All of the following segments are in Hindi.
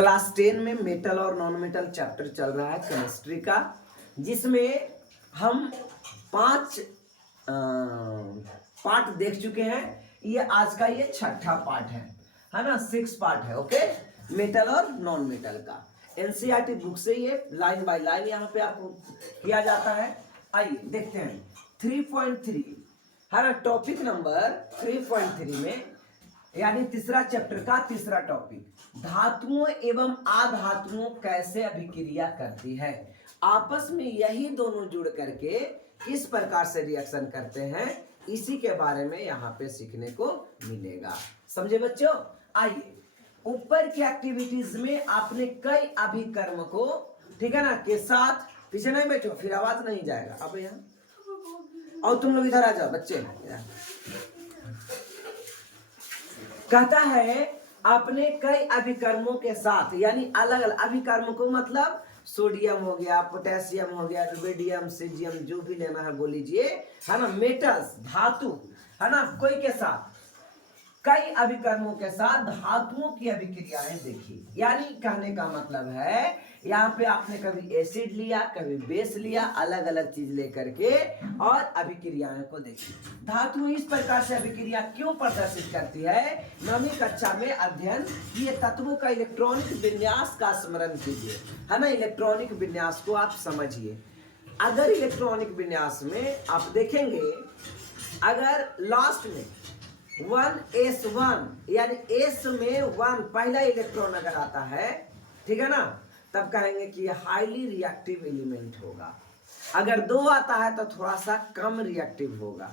क्लास 10 में मेटल और नॉन मेटल चैप्टर चल रहा है केमिस्ट्री का, जिसमें हम 5 पार्ट देख चुके हैं। ये आज का ये छठा पार्ट है ना, 6 पार्ट है। ओके, मेटल और नॉन मेटल का एनसीईआरटी बुक से ये लाइन बाय लाइन यहाँ पे आपको किया जाता है। आइए देखते हैं 3.3 है ना, टॉपिक नंबर 3.3 में, यानी तीसरा चैप्टर का तीसरा टॉपिक, धातुओं एवं अधातुओं कैसे अभिक्रिया करती है, आपस में यही दोनों जुड़ करके किस प्रकार से रिएक्शन करते हैं, इसी के बारे में यहाँ पे सीखने को मिलेगा। समझे बच्चों? आइए, ऊपर की एक्टिविटीज में आपने कई अभिकर्म को, ठीक है ना, के साथ, पीछे नहीं बैठो फिर आवाज नहीं जाएगा। अब यहाँ और तुम लोग इधर आ जाओ बच्चे। कहता है आपने कई अभिकर्मों के साथ, यानी अलग अलग अभिकर्मों को, मतलब सोडियम हो गया, पोटेशियम हो गया, रुबिडियम, सीजियम, जो भी लेना है बोल लीजिए, है ना, मेटल्स धातु, है ना, कोई के साथ, कई अभिकर्मों के साथ धातुओं की अभिक्रियाएं देखी। यानी कहने का मतलब है यहाँ पे आपने कभी एसिड लिया, कभी बेस लिया, अलग अलग चीज लेकर के और अभिक्रियाओं को देखी। धातु इस प्रकार से अभिक्रिया क्यों प्रदर्शित करती है, 9वीं कक्षा में अध्ययन किए तत्वों का इलेक्ट्रॉनिक विन्यास का स्मरण कीजिए, है ना, इलेक्ट्रॉनिक विन्यास को आप समझिए। अगर इलेक्ट्रॉनिक विन्यास में आप देखेंगे, अगर लास्ट में 1s1 यानी s में 1 पहला इलेक्ट्रॉन अगर आता है, ठीक है ना, तब कहेंगे कि ये हाईली रिएक्टिव एलिमेंट होगा। अगर 2 आता है तो थोड़ा सा कम रिएक्टिव होगा।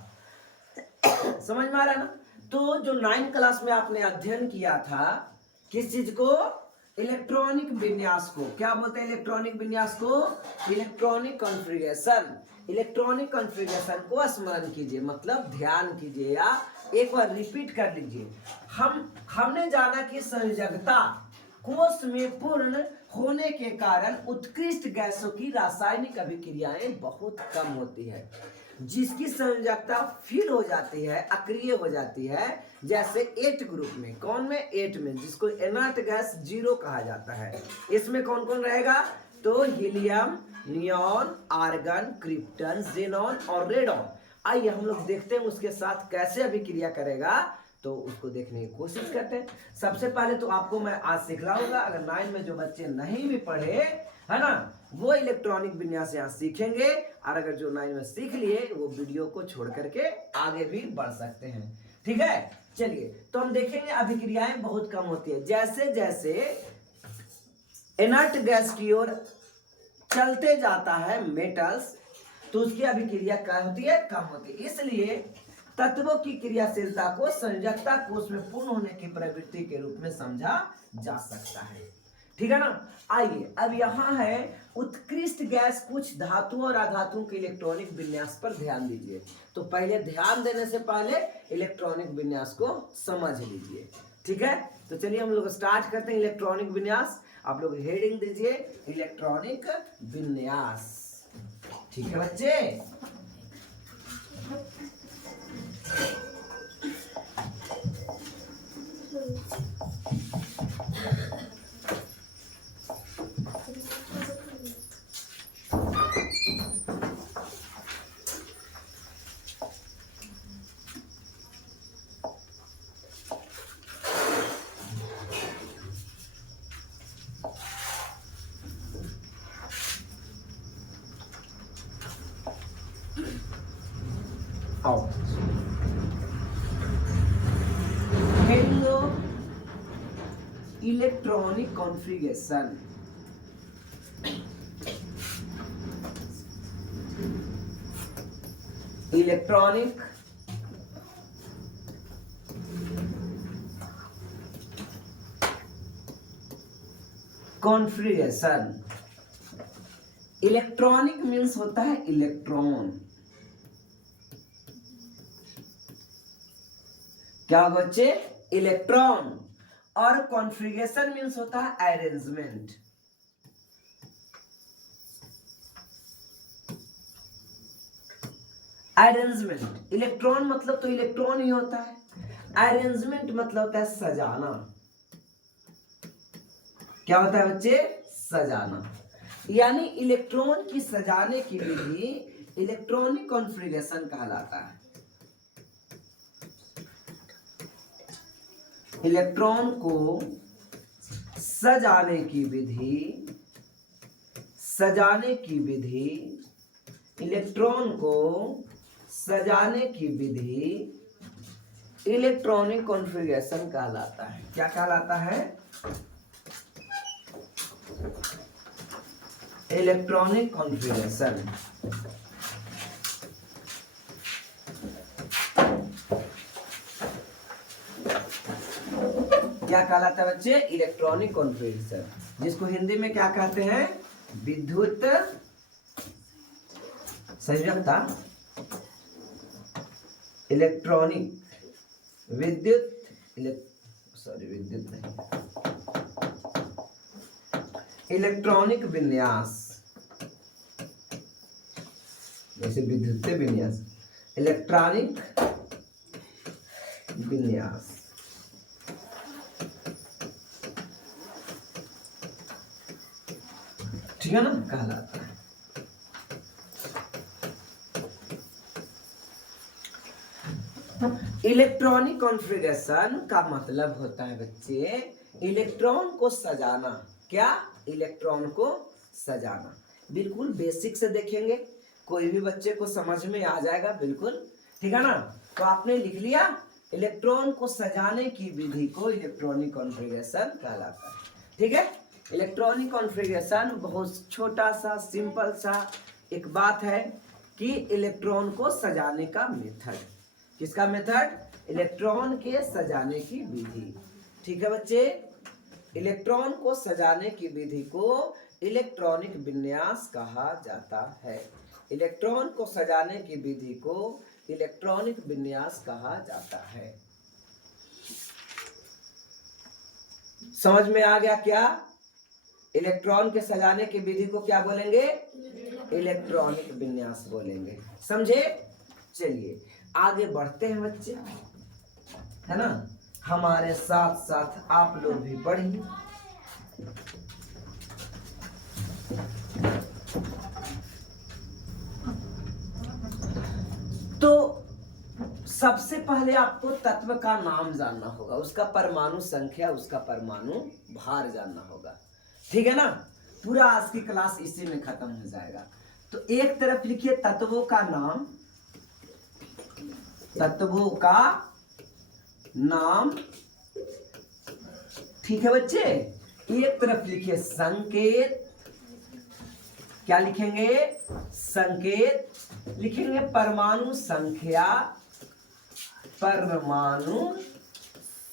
समझ में आ रहा है ना? तो जो 9 क्लास में आपने अध्ययन किया था, किस चीज को, इलेक्ट्रॉनिक विन्यास को, क्या बोलते हैं इलेक्ट्रॉनिक विन्यास को, इलेक्ट्रॉनिक कॉन्फ़िगरेशन। इलेक्ट्रॉनिक कॉन्फ़िगरेशन को स्मरण कीजिए, मतलब ध्यान कीजिए या एक बार रिपीट कर लीजिए। हमने जाना कि संयोजकता कोष में पूर्ण होने के कारण उत्कृष्ट गैसों की रासायनिक अभिक्रियाएं बहुत कम होती है, जिसकी संयोजकता फिर हो जाती है, अक्रिय हो जाती है, जैसे 8 ग्रुप में। कौन में? 8 में, जिसको इनर्ट गैस 0 कहा जाता है। इसमें कौन कौन रहेगा? तो helium, neon, argon, krypton, xenon और रेडॉन। आइए हम लोग देखते हैं उसके साथ कैसे अभिक्रिया करेगा, तो उसको देखने की कोशिश करते हैं। सबसे पहले तो आपको मैं आज सिखलाऊंगा, अगर 9 में जो बच्चे नहीं भी पढ़े, है ना, वो इलेक्ट्रॉनिक विन्यास यहाँ सीखेंगे, और अगर जो 9 में सीख लिए वो वीडियो को छोड़ करके आगे भी बढ़ सकते हैं। ठीक है, चलिए तो हम देखेंगे अभिक्रियाएं बहुत कम होती है। जैसे जैसे इनर्ट गैस की ओर चलते जाता है मेटल्स, तो उसकी अभिक्रिया क्या होती है? कम होती है। इसलिए तत्वों की क्रियाशीलता को संयोजकता कोष में पूर्ण होने की प्रवृत्ति के रूप में समझा जा सकता है। ठीक है ना? आइए अब यहाँ है उत्कृष्ट गैस। कुछ धातुओं और अधातुओं के इलेक्ट्रॉनिक विन्यास पर ध्यान दीजिए। तो पहले ध्यान देने से पहले इलेक्ट्रॉनिक विन्यास को समझ लीजिए। ठीक है, तो चलिए हम लोग स्टार्ट करते हैं इलेक्ट्रॉनिक विन्यास। आप लोग हेडिंग दीजिए इलेक्ट्रॉनिक विन्यास। ठीक है बच्चे? Electronic configuration. Electronic configuration. Electronic means होता है इलेक्ट्रॉन। क्या बच्चे? इलेक्ट्रॉन। और कॉन्फ़िगरेशन मीन्स होता है अरेंजमेंट। अरेंजमेंट, इलेक्ट्रॉन मतलब तो इलेक्ट्रॉन ही होता है, अरेंजमेंट मतलब होता है सजाना। क्या होता है बच्चे? सजाना। यानी इलेक्ट्रॉन की सजाने की विधि इलेक्ट्रॉनिक कॉन्फ़िगरेशन कहलाता है। इलेक्ट्रॉन को सजाने की विधि इलेक्ट्रॉन को सजाने की विधि इलेक्ट्रॉनिक कॉन्फ़िगरेशन कहलाता है। क्या कहलाता है? Electronic configuration. क्या कहलाता है बच्चे? इलेक्ट्रॉनिक कॉन्फ़िगरेशन, जिसको हिंदी में क्या कहते हैं? विद्युत संयोजकता। इलेक्ट्रॉनिक विन्यास, जैसे विद्युत विन्यास, इलेक्ट्रॉनिक विन्यास। ठीक है ना? कहलाता है। इलेक्ट्रॉनिक कॉन्फ़िगरेशन का मतलब होता है बच्चे इलेक्ट्रॉन को सजाना। क्या? इलेक्ट्रॉन को सजाना। बिल्कुल बेसिक से देखेंगे, कोई भी बच्चे को समझ में आ जाएगा बिल्कुल। ठीक है ना? तो आपने लिख लिया, इलेक्ट्रॉन को सजाने की विधि को इलेक्ट्रॉनिक कॉन्फ़िगरेशन कहलाता है। ठीक है? इलेक्ट्रॉनिक कॉन्फ़िगरेशन बहुत छोटा सा सिंपल सा एक बात है कि इलेक्ट्रॉन को सजाने का मेथड। किसका मेथड? इलेक्ट्रॉन के सजाने की विधि। ठीक है बच्चे? इलेक्ट्रॉन को सजाने की विधि को इलेक्ट्रॉनिक विन्यास कहा जाता है। इलेक्ट्रॉन को सजाने की विधि को इलेक्ट्रॉनिक विन्यास कहा जाता है। समझ में आ गया क्या? इलेक्ट्रॉन के सजाने की विधि को क्या बोलेंगे? इलेक्ट्रॉनिक विन्यास बोलेंगे। समझे? चलिए आगे बढ़ते हैं बच्चे, है ना? हमारे साथ साथ आप लोग भी पढ़िए। तो सबसे पहले आपको तत्व का नाम जानना होगा, उसका परमाणु संख्या, उसका परमाणु भार जानना होगा। ठीक है ना? पूरा आज की क्लास इसी में खत्म हो जाएगा। तो एक तरफ लिखिए तत्वों का नाम, तत्वों का नाम। ठीक है बच्चे? एक तरफ लिखिए संकेत। क्या लिखेंगे? संकेत। लिखेंगे परमाणु संख्या, परमाणु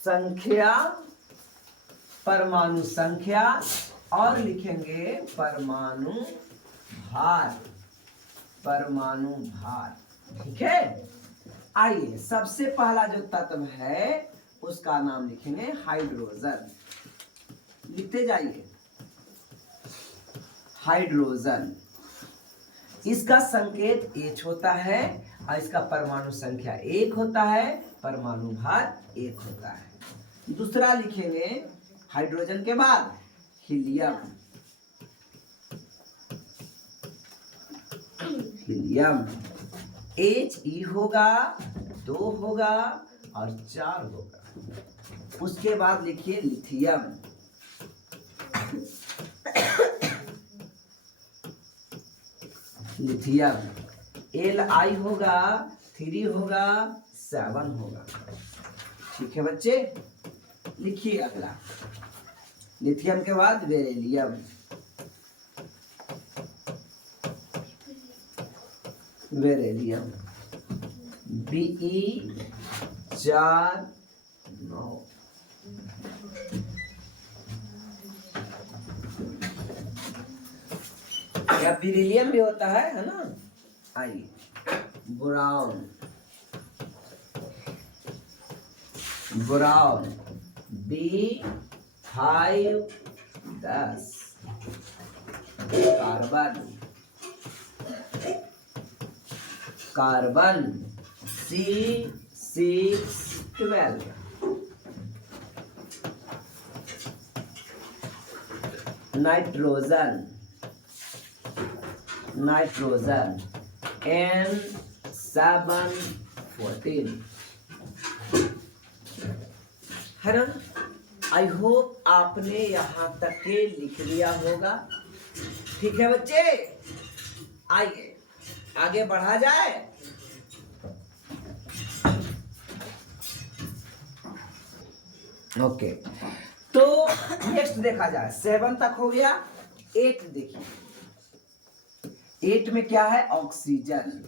संख्या, परमाणु संख्या, और लिखेंगे परमाणु भार, परमाणु भार। ठीक है? आइए सबसे पहला जो तत्व है उसका नाम लिखेंगे हाइड्रोजन। लिखते जाइए, हाइड्रोजन। इसका संकेत H होता है और इसका परमाणु संख्या 1 होता है, परमाणु भार 1 होता है। दूसरा लिखेंगे हाइड्रोजन के बाद हीलियम। हीलियम He होगा, 2 होगा और 4 होगा। उसके बाद लिखिए लिथियम। लिथियम Li होगा, 3 होगा, 7 होगा। ठीक है बच्चे? लिखिए अगला, लिथियम के बाद बेरिलियम। Beryllium Be4 9। या बेरिलियम भी होता है ना? आइए boron, boron B5 10। Carbon, carbon C6 12। Nitrogen, nitrogen N714 है ना। आई होप आपने यहां तक के लिख लिया होगा। ठीक है बच्चे, आइए आगे बढ़ा जाए। ओके, तो नेक्स्ट देखा जाए। 7 तक हो गया। 8 देखिए, 8 में क्या है? ऑक्सीजन,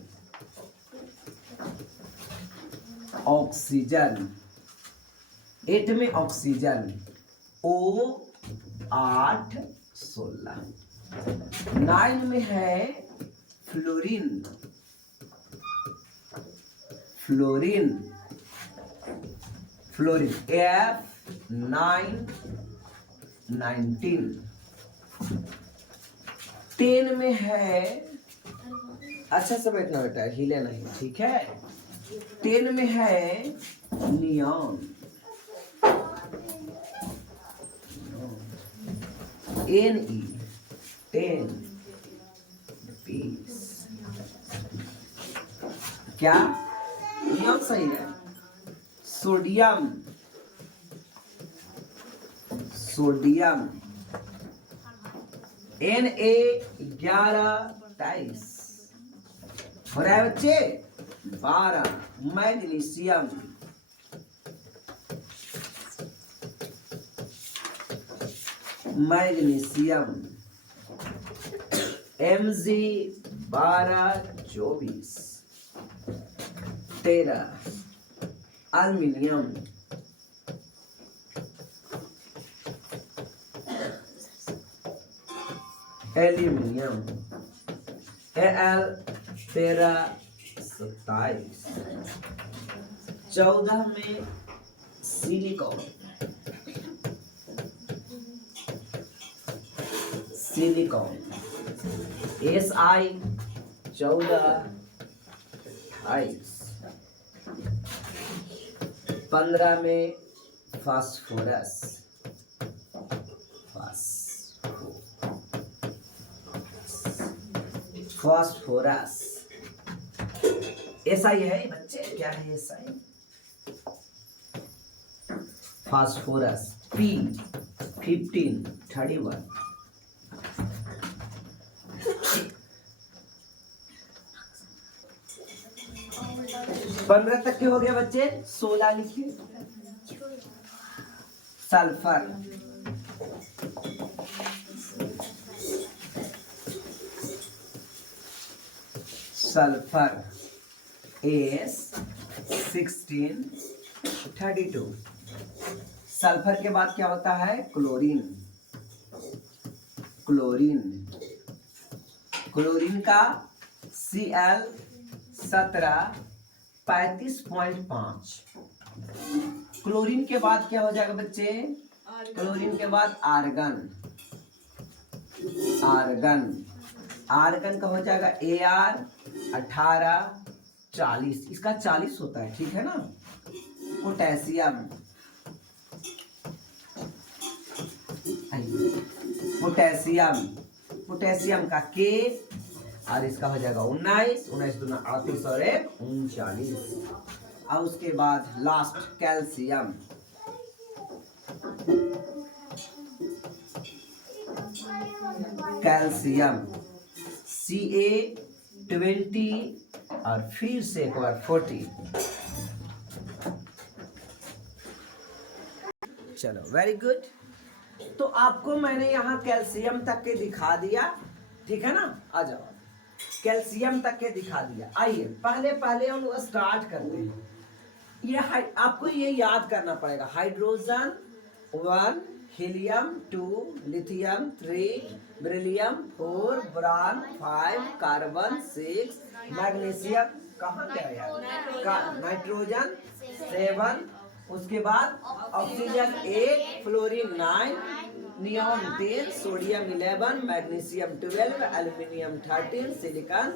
ऑक्सीजन 8 में ऑक्सीजन O816। 9 में है फ्लोरीन, फ्लोरीन, फ्लोरीन F919। 10 में है, अच्छा से बैठना बेटा, हिले नहीं, ठीक है। 10 में है नियॉन, Ne 10 पीस। क्या नियॉन सही है। सोडियम, सोडियम Na11 हो रहा है बच्चे। 12 magnesium, magnesium Mg1224। 13 aluminium, aluminium Al1327। 14 में सिलिकॉन, सिलिकॉन Si1428। 15 में फास्फोरस, फास्फोरस SI है बच्चे। क्या है SI? Phosphorus P1531। 15 तक के हो गया बच्चे। 16 लिखिए। Sulphur, sulphur S1632। सल्फर के बाद क्या होता है? क्लोरीन, क्लोरीन, क्लोरीन का Cl17 35.5। क्लोरीन के बाद क्या हो जाएगा बच्चे? क्लोरीन के बाद आर्गन, आर्गन, आर्गन का हो जाएगा Ar1840। इसका 40 होता है, ठीक है ना। पोटेशियम, पोटेशियम, पोटेशियम का K और इसका हो जाएगा 19, 19 दूना 38 और 1 39। और उसके बाद लास्ट कैल्शियम, कैल्शियम Ca20 और फिर से एक बार 40। चलो वेरी गुड। तो आपको मैंने यहाँ कैल्शियम तक के दिखा दिया, ठीक है ना। आ जाओ, कैल्शियम तक के दिखा दिया। आइए पहले पहले हम लोग स्टार्ट करते हैं। ये आपको ये याद करना पड़ेगा। Hydrogen 1, helium 2, lithium 3, beryllium 4, boron 5, carbon 6, magnesium कहाँ पे आया? नाइट्रोजन 7, उसके बाद oxygen 8, fluorine 9, neon 10, sodium 11, magnesium 12, aluminium 13, silicon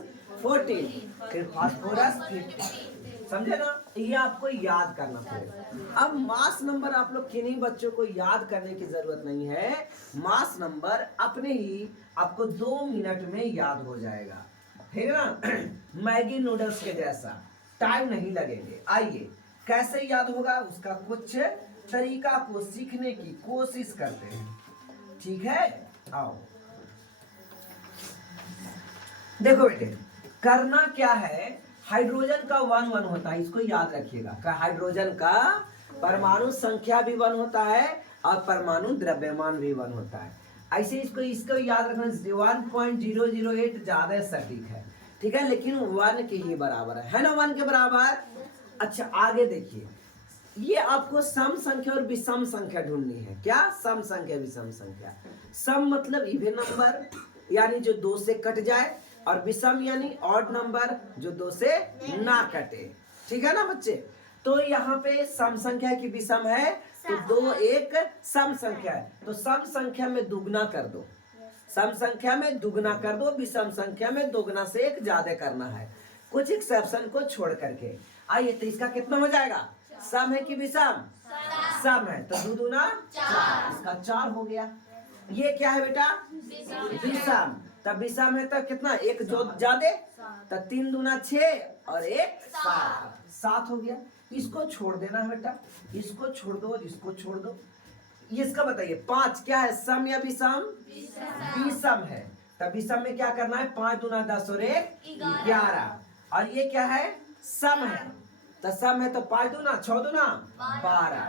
14, फिर फास्फोरस 15। समझे ना, ये आपको याद करना पड़ेगा। अब मास नंबर आप लोग किन्हीं बच्चों को याद करने की जरूरत नहीं है, मास नंबर अपने ही आपको 2 मिनट में याद हो जाएगा, ठीक है ना। मैगी नूडल्स के जैसा टाइम नहीं लगेंगे। आइए कैसे याद होगा उसका कुछ तरीका को सीखने की कोशिश करते हैं, ठीक है। आओ देखो बेटे, करना क्या है, हाइड्रोजन का 1 1 होता है, इसको याद रखिएगा। हाइड्रोजन का परमाणु संख्या भी 1 होता है और परमाणु द्रव्यमान भी 1 होता है। ऐसे इसको याद रखना, 1.008 ज्यादा सटीक है, ठीक है, लेकिन 1 के ही बराबर है ना, 1 के बराबर। अच्छा आगे देखिए, ये आपको सम संख्या और विषम संख्या ढूंढनी है। क्या? सम संख्या विषम संख्या। सम मतलब इवन नंबर यानी जो 2 से कट जाए, और विषम यानी ऑड नंबर जो 2 से ना कटे, ठीक है ना बच्चे। तो यहाँ पे सम संख्या की विषम है तो 2 एक सम संख्या है, तो सम संख्या में दुगना कर दो, सम संख्या में दुगना कर दो, विषम संख्या में दोगुना से 1 ज्यादा करना है, कुछ एक्सेप्शन को छोड़ करके। आइए तो इसका कितना हो जाएगा, सम है कि विषम? सम है, तो 2 दूना 4, इसका 4 हो गया। ये क्या है बेटा? विषम। तब विषम है तब कितना, 1 जो ज्यादा, तब 3 दूना 6 और 1 7 हो गया। इसको छोड़ देना है बेटा, इसको छोड़ दो और इसको छोड़ दो। ये इसका बताइए 5 क्या है, सम या विषम? विषम है। तब विषम में क्या करना है, 5 दूना 10 और 1 11, और ये क्या है, सम है, तो सम है तो 5 दूना 6 दूना 12,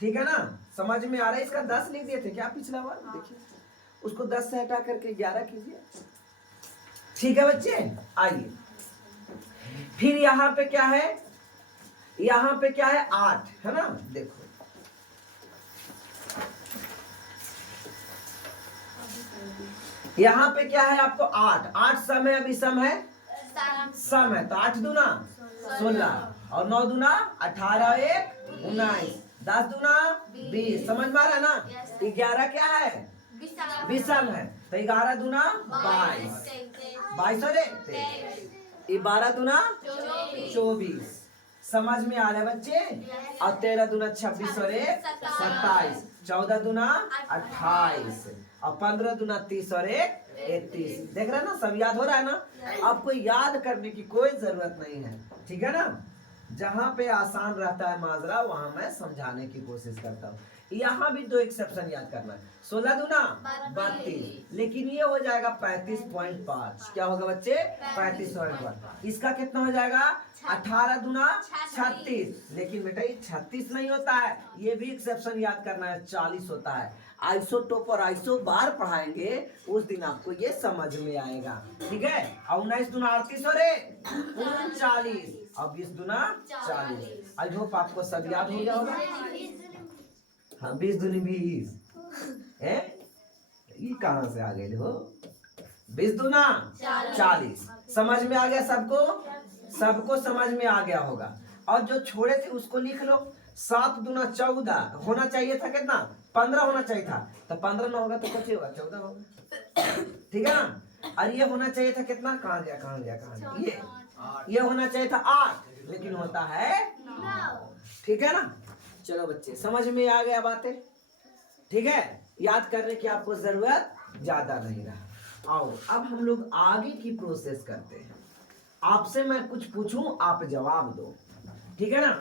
ठीक है ना। समझ में आ रहा है? इसका 10 लिख दिए थे क्या पिछला बार, देखिए उसको 10 से हटा करके 11 कीजिए, ठीक है बच्चे। आइए फिर यहाँ पे क्या है, यहाँ पे क्या है, 8 है ना। देखो यहाँ पे क्या है आपको, 8 सम है विषम है? सम है, तो 8 दूना 16 और 9 दूना 18 एक 19, 10 दूना 20, समझ में आ रहा है ना। 11 क्या है, विषम है, तो 11 दूना 22, 22 और 1 12 दूना 24, समझ में आ रहा है बच्चे। और 13 दूना 26 और 1 27, 14 दूना 28 और 15 दूना 30 और 1 31। देख रहे हैं ना, सब याद हो रहा है ना। आपको याद करने की कोई जरूरत नहीं है, ठीक है ना। जहां पे आसान रहता है माजरा वहां मैं समझाने की कोशिश करता हूँ। यहाँ भी 2 एक्सेप्शन याद करना है, 16 दूना 32, लेकिन ये हो जाएगा 35.5। क्या होगा बच्चे, 35.5। इसका कितना हो जाएगा, 18 दूना 36, लेकिन बेटा ये 36 नहीं होता है, ये भी एक्सेप्शन याद करना है, 40 होता है। आइसोटोप और आइसो बार पढ़ाएंगे उस दिन आपको ये समझ में आएगा, ठीक है। और 19 दूना 38 और 39 और 20 दूना 40। आई होप आपको सब याद हो गया होगा। हाँ 20 दूनी 20 है, ये कहाँ से आ गए हो, 20 दूना 40। समझ में आ गया सबको, सबको समझ में आ गया होगा। और जो छोड़े थे उसको लिख लो, 7 दूना 14 होना चाहिए था, कितना 15 होना चाहिए था, तो 15 ना होगा तो कुछ होगा 14 होगा, ठीक है ना। और ये होना चाहिए था कितना, कहाँ गया कहाँ गया कहाँ गया, ये होना चाहिए था 8, लेकिन होता है 9, ठीक है ना। चलो बच्चे समझ में आ गया बातें, ठीक है, याद करने की आपको जरूरत ज्यादा नहीं रहा। आओ अब हम लोग आगे की प्रोसेस करते हैं। आपसे मैं कुछ पूछूं आप जवाब दो, ठीक है ना।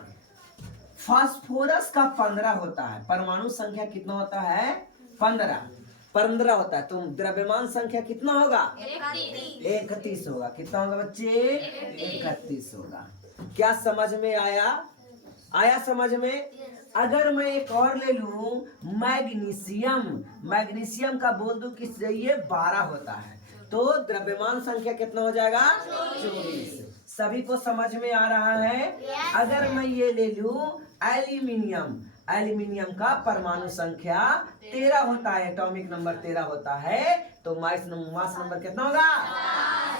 फास्फोरस का 15 होता है, परमाणु संख्या कितना होता है, 15 होता है, तो द्रव्यमान संख्या कितना होगा, 31 होगा। कितना होगा बच्चे, 31 होगा। क्या समझ में आया, आया समझ में। अगर मैं एक और ले लूं मैग्नीशियम, मैग्नीशियम का बोल दूं कि ये 12 होता है, तो द्रव्यमान संख्या कितना हो जाएगा, 24। सभी को समझ में आ रहा है। अगर मैं ये ले लूं एल्यूमिनियम, एल्यूमिनियम का परमाणु संख्या 13 होता है, एटॉमिक नंबर 13 होता है, तो मास नंबर कितना होगा,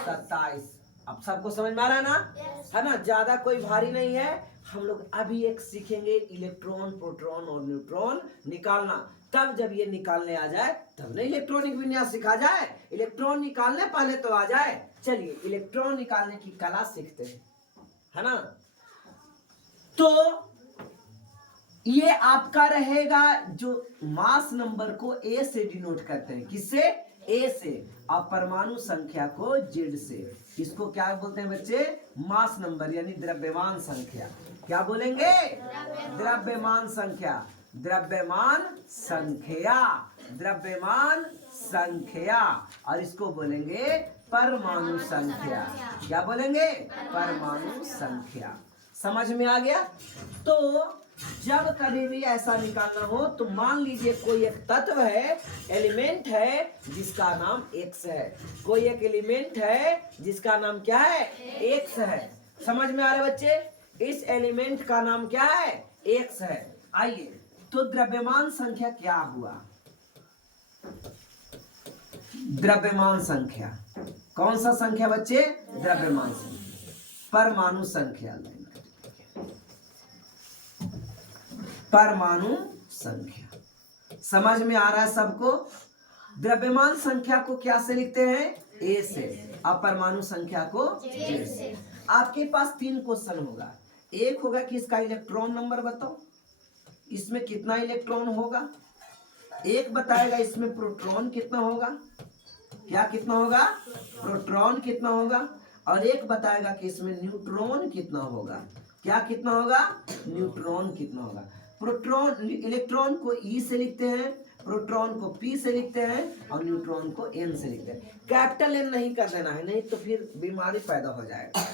27। अब सबको समझ में आ रहा है ना, है ना, ज्यादा कोई भारी नहीं है। हम लोग अभी एक सीखेंगे इलेक्ट्रॉन, प्रोटॉन और न्यूट्रॉन निकालना, तब जब ये निकालने आ जाए तब ना इलेक्ट्रॉनिक विन्यास सिखा जाए, इलेक्ट्रॉन निकालने पहले तो आ जाए। चलिए इलेक्ट्रॉन निकालने की कला सीखते हैं, है ना। तो ये आपका रहेगा जो मास नंबर को ए से डिनोट करते हैं, किससे? ए से। और परमाणु संख्या को जेड से। इसको क्या बोलते हैं बच्चे? मास नंबर यानी द्रव्यमान संख्या। क्या बोलेंगे? द्रव्यमान संख्या। द्रव्यमान संख्या, द्रव्यमान संख्या। और इसको बोलेंगे परमाणु संख्या। क्या बोलेंगे? परमाणु संख्या। समझ में आ गया? तो जब कभी भी ऐसा निकालना हो तो मान लीजिए कोई एक तत्व है, एलिमेंट है जिसका नाम एक्स है। कोई एक एलिमेंट है जिसका नाम क्या है? एक्स है। समझ में आ रहा है बच्चे? इस एलिमेंट का नाम क्या है? एक्स है। आइए, तो द्रव्यमान संख्या क्या हुआ? द्रव्यमान संख्या कौन सा संख्या बच्चे? द्रव्यमान संख्या। परमाणु संख्या, परमाणु संख्या। समझ में आ रहा है सबको? द्रव्यमान संख्या को क्या से लिखते हैं? ए से। और परमाणु संख्या को जेड से। आपके पास 3 क्वेश्चन होगा। एक होगा कि इसका इलेक्ट्रॉन नंबर बताओ, इसमें कितना इलेक्ट्रॉन होगा। एक बताएगा इसमें प्रोटॉन कितना होगा। क्या कितना होगा? प्रोटॉन कितना होगा। और एक बताएगा कि इसमें न्यूट्रॉन कितना होगा। क्या कितना होगा? न्यूट्रॉन कितना होगा। प्रोटॉन, इलेक्ट्रॉन को ई से लिखते हैं, प्रोटॉन को पी से लिखते हैं और न्यूट्रॉन को एन से लिखते हैं। कैपिटल एन नहीं कर देना है, नहीं तो फिर बीमारी पैदा हो जाएगा।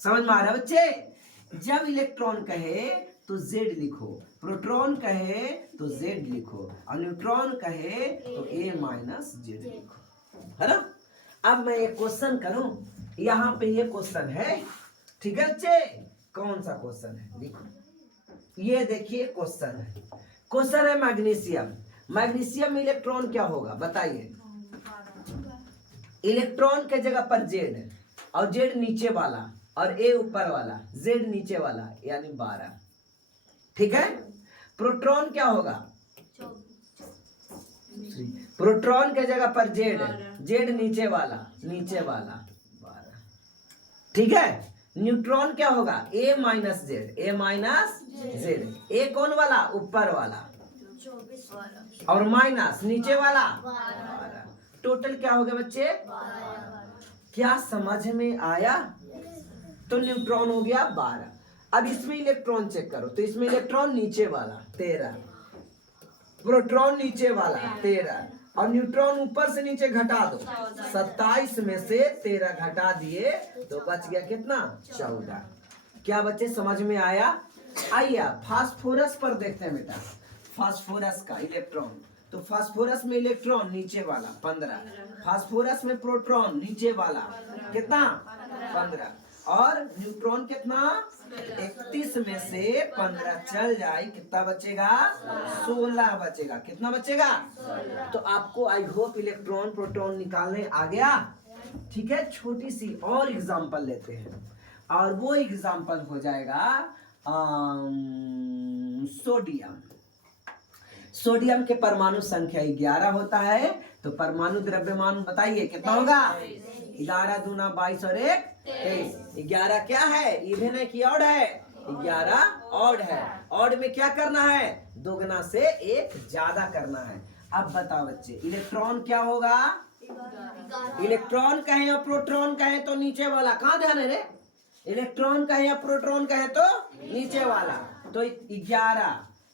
समझ में आ रहा है बच्चे? जब इलेक्ट्रॉन कहे तो जेड लिखो, प्रोटॉन कहे तो जेड लिखो और न्यूट्रॉन कहे तो ए माइनस जेड लिखो, है ना। अब मैं एक क्वेश्चन करूं, यहाँ पे ये क्वेश्चन है, ठीक है बच्चे? कौन सा क्वेश्चन है? लिखो। ये देखिए क्वेश्चन है। क्वेश्चन है मैग्नीशियम। मैग्नीशियम में इलेक्ट्रॉन क्या होगा बताइए? इलेक्ट्रॉन के जगह पर जेड और जेड नीचे वाला और ए ऊपर वाला, जेड नीचे वाला यानी 12, ठीक है। प्रोटॉन क्या होगा? प्रोटॉन के जगह पर जेड, जेड नीचे वाला 12, ठीक है। न्यूट्रॉन क्या होगा? ए माइनस जेड, ए माइनस जेड। ए कौन वाला? ऊपर वाला, और माइनस नीचे वाला 12। टोटल क्या हो गया बच्चे? 12। क्या समझ में आया? तो न्यूट्रॉन हो गया 12। अब इसमें इलेक्ट्रॉन चेक करो, तो इसमें इलेक्ट्रॉन नीचे वाला 13, प्रोटॉन नीचे वाला 13 और न्यूट्रॉन ऊपर से नीचे घटा दो, 27 में से 13 घटा दिए तो बच गया कितना? 14। क्या बच्चे समझ में आया? आइए फास्फोरस पर देखते हैं बेटा। फास्फोरस का इलेक्ट्रॉन, तो फास्फोरस में इलेक्ट्रॉन नीचे वाला 15, फास्फोरस में प्रोटॉन नीचे वाला कितना? 15 और न्यूट्रॉन कितना? 31 में से 15 चल जाए, कितना बचेगा? 16 बचेगा। कितना बचेगा? तो आपको आई होप इलेक्ट्रॉन प्रोटॉन निकालने आ गया, ठीक है। छोटी सी और एग्जांपल लेते हैं और वो एग्जांपल हो जाएगा सोडियम। सोडियम के परमाणु संख्या 11 होता है, तो परमाणु द्रव्यमान बताइए कितना होगा? 11 दूना 22 और 1 23। 11 क्या है? इवन है कि ऑड है? 11 ऑड है। ऑड में क्या करना है? दोगुना से 1 ज्यादा करना है। अब बताओ बच्चे, इलेक्ट्रॉन क्या होगा? इलेक्ट्रॉन कहे या प्रोटॉन कहे तो नीचे वाला। कहाँ ध्यान है रे? इलेक्ट्रॉन कहे या प्रोटॉन कहे तो नीचे वाला। तो 11,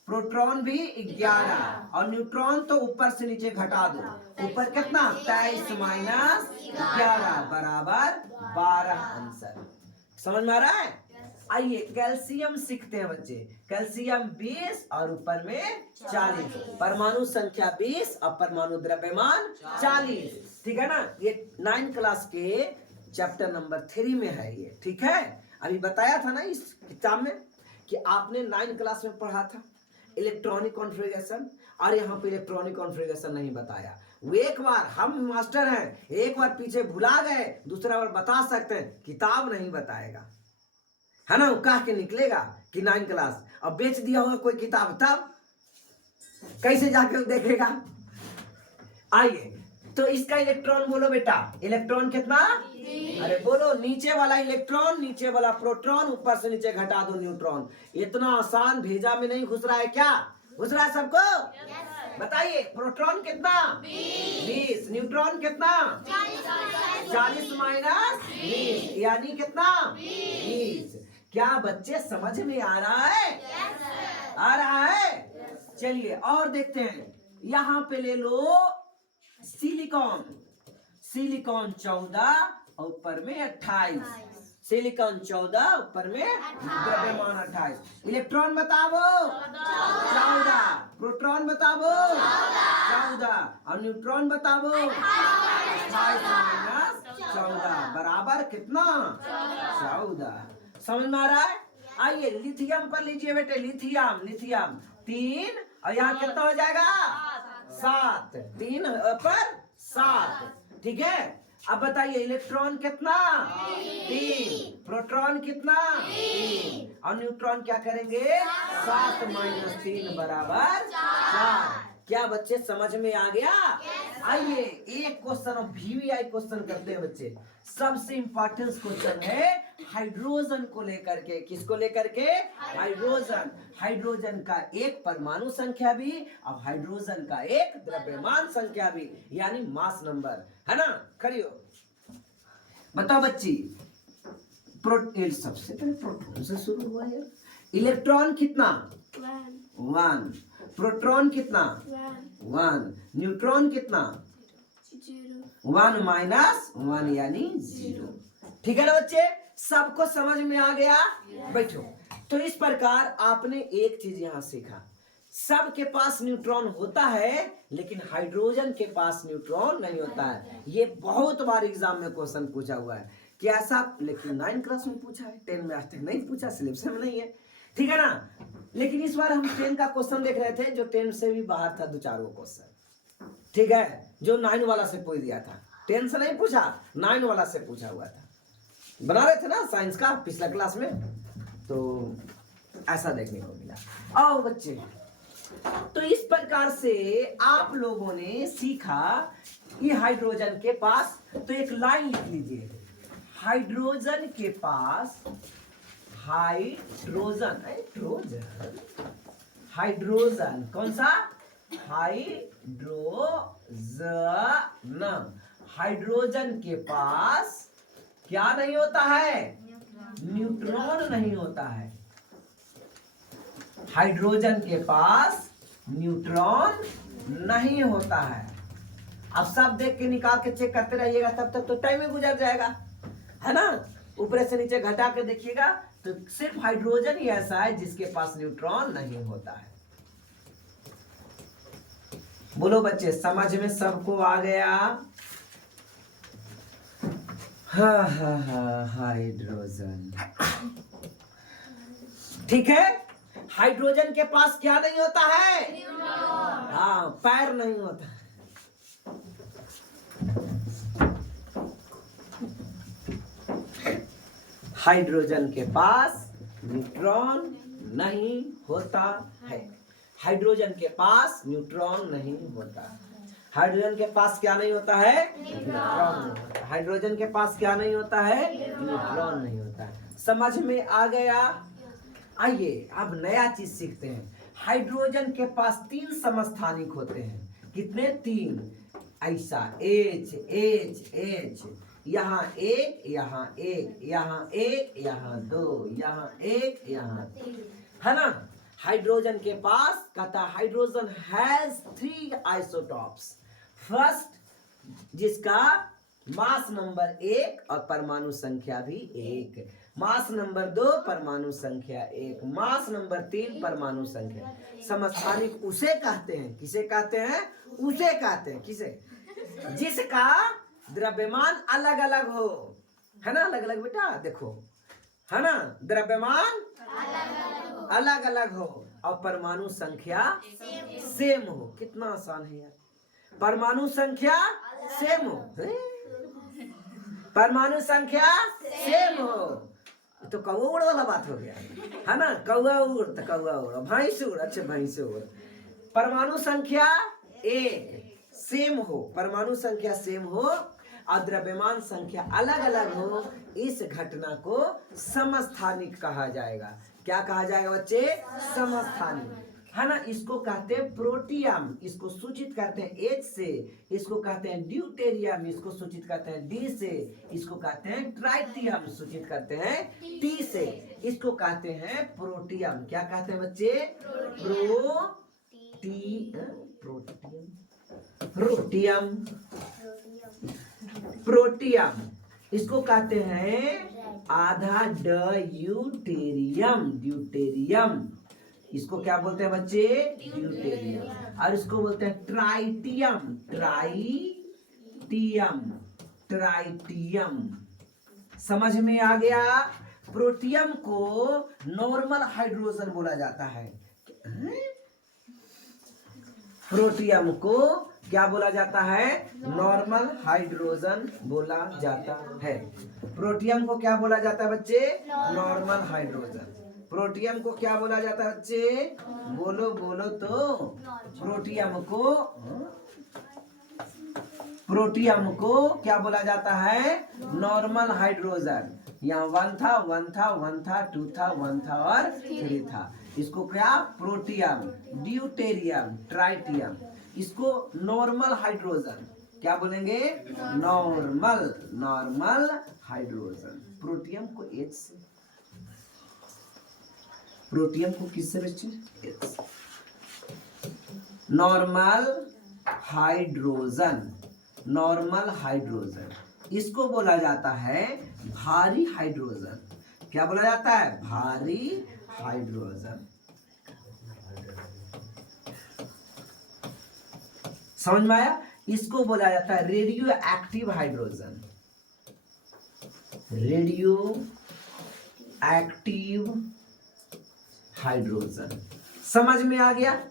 प्रोटॉन भी 11 और न्यूट्रॉन तो ऊपर से नीचे घटा दो। ऊपर कितना? 23 माइनस 11 बराबर 12 आंसर। समझ में आ रहा है? आइए कैल्शियम सीखते हैं बच्चे। कैल्शियम 20 और ऊपर में 40, परमाणु संख्या 20 और परमाणु द्रव्यमान 40, ठीक है ना। ये 9 क्लास के चैप्टर नंबर 3 में है ये, ठीक है। अभी बताया था ना इस किताब में कि आपने 9 क्लास में पढ़ा था इलेक्ट्रॉनिक कॉन्फ़िगरेशन, और यहाँ पे इलेक्ट्रॉनिक कॉन्फ़िगरेशन नहीं बताया। वो एक बार, हम मास्टर हैं, एक बार पीछे भुला गए, दूसरा बार बता सकते हैं, किताब नहीं बताएगा, है ना। वो कह के निकलेगा कि 9 क्लास, अब बेच दिया होगा कोई किताब, तब कैसे जाके देखेगा। आइए तो इसका इलेक्ट्रॉन बोलो बेटा, इलेक्ट्रॉन कितना? अरे बोलो, नीचे वाला इलेक्ट्रॉन, नीचे वाला प्रोटॉन, ऊपर से नीचे घटा दो न्यूट्रॉन। इतना आसान, भेजा में नहीं घुस रहा है क्या? घुस रहा है सबको? बताइए, प्रोटॉन कितना? 20। न्यूट्रॉन कितना? 40 माइनस 20 यानी कितना? 20। क्या बच्चे समझ में आ रहा है? आ रहा है? चलिए और देखते हैं। यहाँ पे ले लो सिलिकॉन। सिलिकॉन 14 और ऊपर में 28। सिलिकॉन 14 ऊपर में द्रव्यमान 28। इलेक्ट्रॉन बताओ 14। प्रोटॉन बताओ 14 और न्यूट्रॉन बताओ 28 माइनस 14 बराबर कितना? 14। समझ में आ रहा है? आइए लिथियम पर लीजिए बेटे, लिथियम। लिथियम 3 और यहाँ कितना हो जाएगा? 7। 3 पर 7। ठीक है, अब बताइए इलेक्ट्रॉन कितना? 3। प्रोटॉन कितना? 3 और न्यूट्रॉन क्या करेंगे? 7 माइनस 3 बराबर 4। क्या बच्चे समझ में आ गया? आइए एक क्वेश्चन VVI क्वेश्चन करते हैं बच्चे। सबसे इंपॉर्टेंट क्वेश्चन है हाइड्रोजन को लेकर के। किसको लेकर के? हाइड्रोजन। हाइड्रोजन का एक परमाणु संख्या भी और हाइड्रोजन का एक द्रव्यमान संख्या भी, यानी मास नंबर, है ना? खड़ी हो, बताओ बच्ची। सबसे पहले प्रोटॉन से शुरू हुआ है। इलेक्ट्रॉन कितना? 1। प्रोटॉन कितना? 1। न्यूट्रॉन कितना? 1 माइनस 1 यानी 0। ठीक है ना बच्चे? सबको समझ में आ गया? बैठो। तो इस प्रकार आपने एक चीज यहां सीखा, सबके पास न्यूट्रॉन होता है लेकिन हाइड्रोजन के पास न्यूट्रॉन नहीं होता है। ये बहुत बार एग्जाम में क्वेश्चन पूछा हुआ है। कैसा? लेकिन 9 क्लास में पूछा है, 10 में आज तक नहीं पूछा, सिलेबस में नहीं है। ठीक है ना? लेकिन इस बार हम 10 का क्वेश्चन देख रहे थे, जो 10 से भी बाहर था, 2-4 क्वेश्चन। ठीक है, जो 9 वाला से पूछ दिया था, 10 से नहीं पूछा, 9 वाला से पूछा हुआ था। बना रहे थे ना साइंस का पिछला क्लास में, तो ऐसा देखने को मिला। आओ बच्चे, तो इस प्रकार से आप लोगों ने सीखा कि हाइड्रोजन के पास, तो एक लाइन लिख लीजिए, हाइड्रोजन के पास, हाइड्रोजन हाइड्रोजन कौन सा? हाइड्रोजन। हाइड्रोजन के पास क्या नहीं होता है? न्यूट्रॉन नहीं होता है। हाइड्रोजन के पास न्यूट्रॉन नहीं होता है। अब सब देख के निकाल के चेक करते रहिएगा, तब तक तो टाइम ही गुजर जाएगा, है ना? ऊपर से नीचे घटा के देखिएगा तो सिर्फ हाइड्रोजन ही ऐसा है जिसके पास न्यूट्रॉन नहीं होता है। बोलो बच्चे, समझ में सबको आ गया? हाँ, हाइड्रोजन। ठीक है, हाइड्रोजन के पास क्या नहीं होता है? हाँ, पैर नहीं होता है। हाइड्रोजन के पास न्यूट्रॉन नहीं होता है। हाइड्रोजन के पास न्यूट्रॉन नहीं होता। हाइड्रोजन के पास क्या नहीं होता है? न्यूट्रॉन नहीं होता। हाइड्रोजन के पास क्या नहीं होता है? न्यूट्रॉन नहीं होता है। समझ में आ गया? आइए अब नया चीज सीखते हैं। हाइड्रोजन के पास 3 समस्थानिक होते हैं। कितने? 3। ऐसा H H H, यहाँ 1, यहाँ 1, यहाँ 1, यहाँ 2, यहाँ 1, यहाँ 3, है ना? हाइड्रोजन के पास कहता हाइड्रोजन हैज 3 आइसोटॉप्स। फर्स्ट, जिसका मास नंबर 1 और परमाणु संख्या भी 1, मास नंबर 2 परमाणु संख्या 1, मास नंबर 3 परमाणु संख्या। समस्थानिक उसे कहते हैं। किसे कहते हैं? उसे कहते हैं। किसे? जिसका द्रव्यमान अलग अलग हो, है ना? अलग अलग बेटा देखो, है ना? द्रव्यमान अलग अलग हो और परमाणु संख्या सेम हो। कितना आसान है यार, परमाणु संख्या सेम हो। परमाणु संख्या सेम हो तो कौआ उड़ वाला बात हो गया, है ना? कौआ उड़ तो कौआ उड़, भैंस उड़, अच्छे भैंस उड़। परमाणु संख्या 1 सेम हो, परमाणु संख्या सेम हो और द्रव्यमान संख्या अलग अलग हो, इस घटना को समस्थानिक कहा जाएगा। क्या कहा जाएगा बच्चे? समस्थानिक, है ना। इसको कहते हैं प्रोटियम, इसको सूचित करते हैं H से, इसको कहते हैं ड्यूटेरियम, इसको सूचित करते हैं D से, इसको कहते हैं ट्राइटियम, सूचित करते हैं T से, इसको कहते हैं प्रोटियम। क्या कहते हैं बच्चे? Protium, protium. इसको कहते हैं आधा ड्यूटेरियम, ड्यूटेरियम। इसको क्या बोलते हैं बच्चे? ड्यूटेरियम। और इसको बोलते हैं ट्राइटियम, ट्राइटियम, ट्राइटियम। समझ में आ गया? प्रोटियम को नॉर्मल हाइड्रोजन बोला जाता है। प्रोटियम को क्या बोला जाता है? नॉर्मल हाइड्रोजन बोला जाता है। प्रोटियम को क्या बोला जाता है बच्चे? Normal hydrogen. प्रोटियम को क्या बोला जाता है बच्चे? बोलो बोलो तो। प्रोटियम को क्या बोला जाता है? Normal hydrogen. यहाँ 1 था, 1 था, 1 था, 2 था, 1 था और 3 था। इसको क्या? Protium, deuterium, tritium. इसको नॉर्मल हाइड्रोजन क्या बोलेंगे? Normal, normal hydrogen. प्रोटियम को H से, प्रोटियम को किससे बच्चे? H से। Normal hydrogen, normal hydrogen. इसको बोला जाता है भारी हाइड्रोजन। क्या बोला जाता है? भारी हाइड्रोजन। समझ में आया? इसको बोला जाता है radio active hydrogen, radio active hydrogen. समझ में आ गया?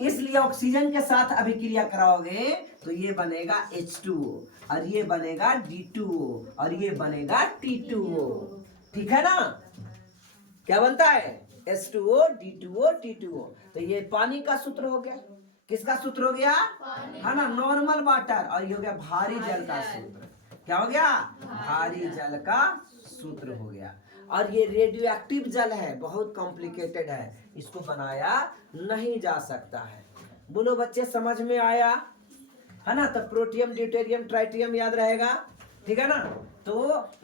इसलिए ऑक्सीजन के साथ अभिक्रिया कराओगे तो ये बनेगा H2O और ये बनेगा D2O और ये बनेगा T2O। ठीक है ना? क्या बनता है? H2O, D2O, T2O। तो ये पानी का सूत्र हो गया। किसका सूत्र हो गया? है ना, नॉर्मल वाटर। और ये हो गया भारी जल का सूत्र। क्या हो गया? भारी जल का सूत्र हो गया। और ये रेडियो एक्टिव जल है, बहुत कॉम्प्लिकेटेड है, इसको बनाया नहीं जा सकता है। बोलो बच्चे, समझ में आया? है ना? तो प्रोटियम, ड्यूटेरियम, ट्राइटियम याद रहेगा। ठीक है ना? तो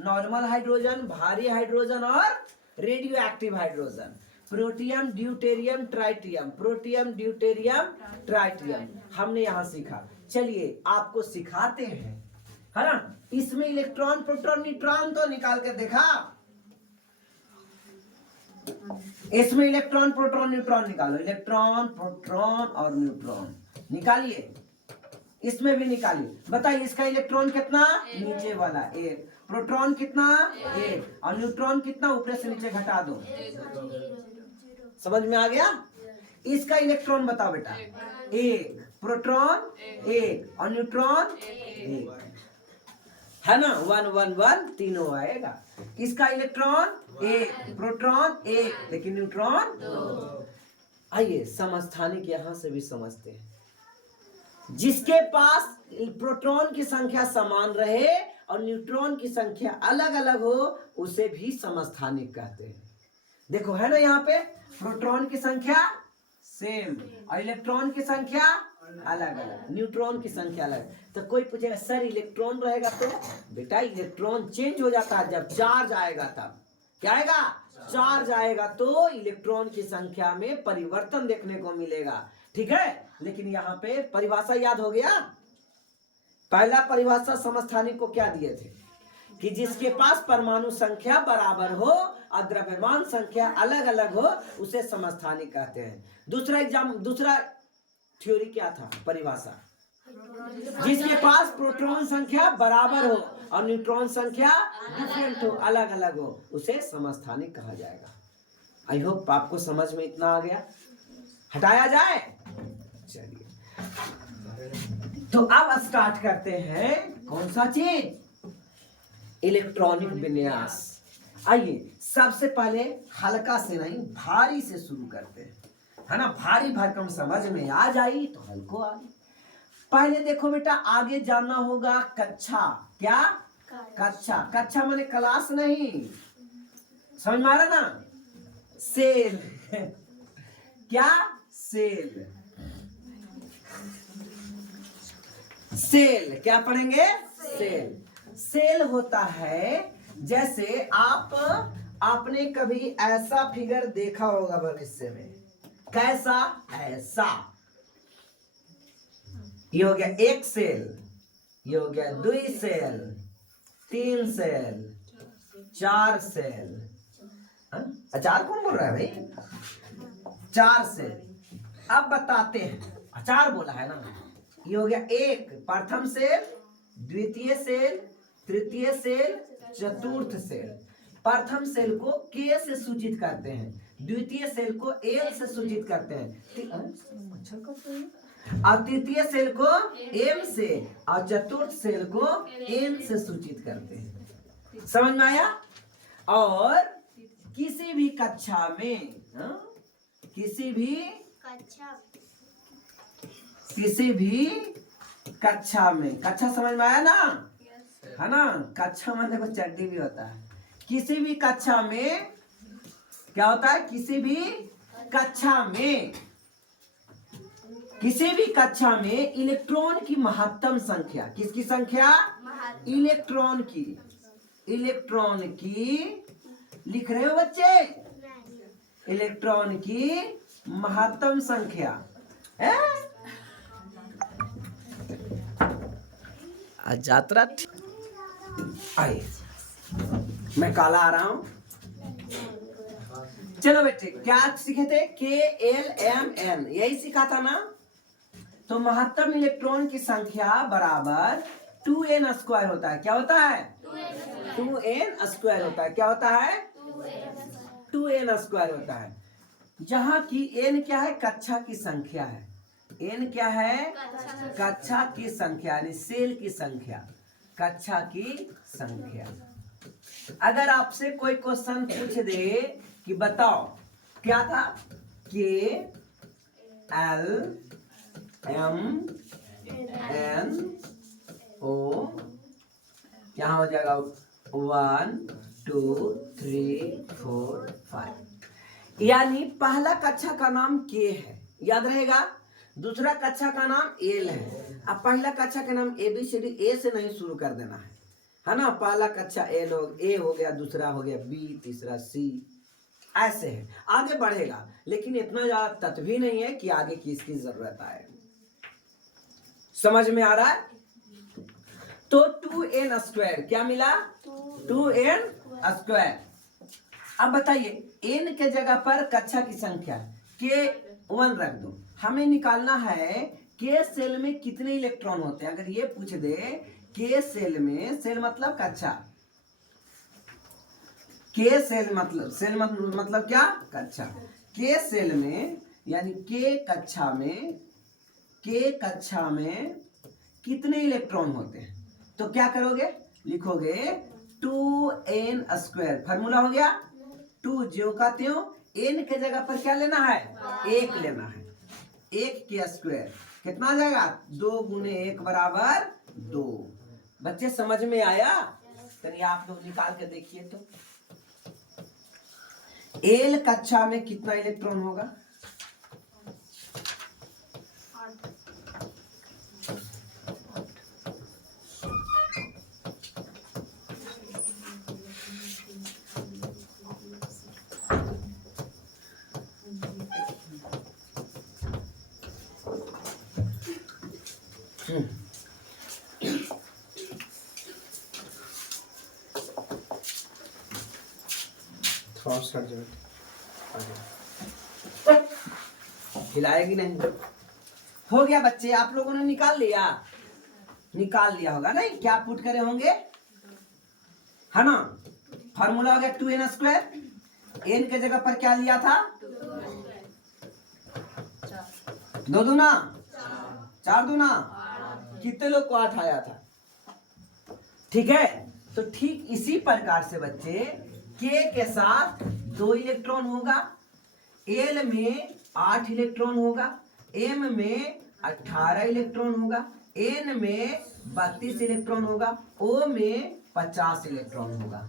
नॉर्मल हाइड्रोजन, भारी हाइड्रोजन और radio active hydrogen. Protium, deuterium, tritium, protium, deuterium, tritium हमने यहाँ सीखा। चलिए आपको सिखाते हैं, है ना। इसमें इलेक्ट्रॉन, प्रोटॉन, न्यूट्रॉन तो निकाल के देखा। इसमें इलेक्ट्रॉन, प्रोटॉन, न्यूट्रॉन निकालो। इलेक्ट्रॉन, प्रोटॉन और न्यूट्रॉन निकालिए। इसमें भी निकालिए। बताइए इसका इलेक्ट्रॉन कितना? नीचे वाला 1। प्रोटॉन कितना? 1। और न्यूट्रॉन कितना? ऊपर से नीचे घटा दो। समझ में आ गया? इसका इलेक्ट्रॉन बताओ बेटा। 1, प्रोटॉन 1 और न्यूट्रॉन 1, है ना। 1 1 1 तीनों आएगा। इसका इलेक्ट्रॉन 1, प्रोटॉन 1, लेकिन न्यूट्रॉन 2। आइए समस्थानिक यहां से भी समझते हैं। जिसके पास प्रोटॉन की संख्या समान रहे और न्यूट्रॉन की संख्या अलग अलग हो उसे भी समस्थानिक कहते हैं। देखो है ना, यहाँ पे प्रोटॉन की संख्या सेम और इलेक्ट्रॉन की संख्या अलग अलग, न्यूट्रॉन की संख्या अलग। तो कोई पूछेगा सर इलेक्ट्रॉन रहेगा तो? बेटा इलेक्ट्रॉन चेंज हो जाता है जब चार्ज आएगा, तब क्या आएगा? चार्ज आएगा तो इलेक्ट्रॉन की संख्या में परिवर्तन देखने को मिलेगा। ठीक है, लेकिन यहाँ पे परिभाषा याद हो गया। पहला परिभाषा समस्थानिक को क्या दिए थे कि जिसके पास परमाणु संख्या बराबर हो और द्रव्यमान संख्या अलग अलग हो उसे समस्थानिक कहते हैं। दूसरा थ्योरी क्या था? परिभाषा, जिसके पास प्रोटॉन संख्या बराबर हो और न्यूट्रॉन संख्या डिफरेंट हो, अलग अलग हो, उसे समस्थानिक कहा जाएगा। आई होप आपको समझ में इतना आ गया। हटाया जाए? चलिए तो अब स्टार्ट करते हैं कौन सा चीज? इलेक्ट्रॉनिक विन्यास। आइए सबसे पहले हल्का से नहीं भारी से शुरू करते हैं, है ना। भारी भरकम समझ में आ जाई तो हल्को आ गई। पहले देखो बेटा, आगे जानना होगा कक्षा। क्या? कक्षा। कक्षा माने क्लास नहीं, समझ में आ रहा ना? सेल क्या? सेल। सेल क्या पढ़ेंगे? सेल। सेल होता है जैसे आपने कभी ऐसा फिगर देखा होगा भविष्य में। कैसा? ऐसा। ये हो गया एक सेल, ये हो गया 2 सेल, 3 सेल, 4 सेल। अचार कौन बोल रहा है भाई? 4 सेल। अब बताते हैं, अचार बोला है ना। ये हो गया एक प्रथम सेल, द्वितीय सेल, तृतीय सेल, चतुर्थ सेल। प्रथम सेल को के से सूचित करते हैं, द्वितीय सेल को एल से सूचित करते हैं, और तृतीय सेल को एम से, और चतुर्थ सेल को एन से सूचित करते हैं। समझ में आया? और किसी भी कक्षा में किसी भी कक्षा में, कक्षा समझ में आया ना? है ना? कक्षा में देखो चड्डी भी होता है। किसी भी कक्षा में क्या होता है? किसी भी कक्षा में इलेक्ट्रॉन की महत्तम संख्या। किसकी संख्या? इलेक्ट्रॉन की लिख रहे हो बच्चे? इलेक्ट्रॉन की महत्तम संख्या है। आज यात्रा आइए, मैं काला आ रहा हूं। चलो बेटे, क्या सीखे थे? KLMN, यही सीखा था ना? तो महत्तम इलेक्ट्रॉन की संख्या बराबर 2n स्क्वायर होता है। क्या होता है? 2n स्क्वायर होता है। क्या होता है? 2n स्क्वायर होता है। जहां की n क्या है? कक्षा की संख्या है। n क्या है? कक्षा की संख्या, यानी सेल की संख्या, कक्षा की संख्या। अगर आपसे कोई क्वेश्चन पूछ दे कि बताओ क्या था? KLMNO, यहां हो जाएगा 1 2 3 4 5, यानी पहला कक्षा का नाम के है, याद रहेगा। दूसरा कक्षा का नाम एल है। अब पहला कक्षा का नाम ABCD, ए से नहीं शुरू कर देना है ना? पहला कक्षा ए हो गया, दूसरा हो गया बी, तीसरा सी, ऐसे है। आगे बढ़ेगा, लेकिन इतना ज्यादा तत्व भी नहीं है कि आगे किसकी जरूरत आए। समझ में आ रहा है? तो 2n स्क्वायर क्या मिला? 2n square. अब बताइए, n के जगह पर कक्षा की संख्या K1 रख दो। हमें निकालना है के सेल में कितने इलेक्ट्रॉन होते हैं। अगर ये पूछ दे के सेल में, सेल मतलब कक्षा, के सेल मतलब क्या? कक्षा। के सेल में यानी के कक्षा में कितने इलेक्ट्रॉन होते हैं? तो क्या करोगे? लिखोगे 2n स्क्वायर। फार्मूला हो गया 2 ज्यों का त्यों, n के जगह पर क्या लेना है? 1 लेना है। 1 के स्क्वायर कितना आ जाएगा? 2 गुने 1 बराबर 2। बच्चे समझ में आया? चलिए आप लोग निकाल के देखिए तो। एल कक्षा में कितना इलेक्ट्रॉन होगा? हिलाएगी नहीं। हो गया बच्चे, आप लोगों ने निकाल लिया होगा नहीं? क्या पुट करे होंगे, है ना? फार्मूला हो गया 2n स्क्वायर। n के जगह पर क्या लिया था? 2 दूना 4 दूना, कितने लोग को 8 आया था? ठीक है। तो ठीक इसी प्रकार से बच्चे के साथ 2 इलेक्ट्रॉन होगा, एल में 8 इलेक्ट्रॉन होगा, एम में 18 इलेक्ट्रॉन होगा, N में 32 इलेक्ट्रॉन होगा, O में 50 इलेक्ट्रॉन होगा।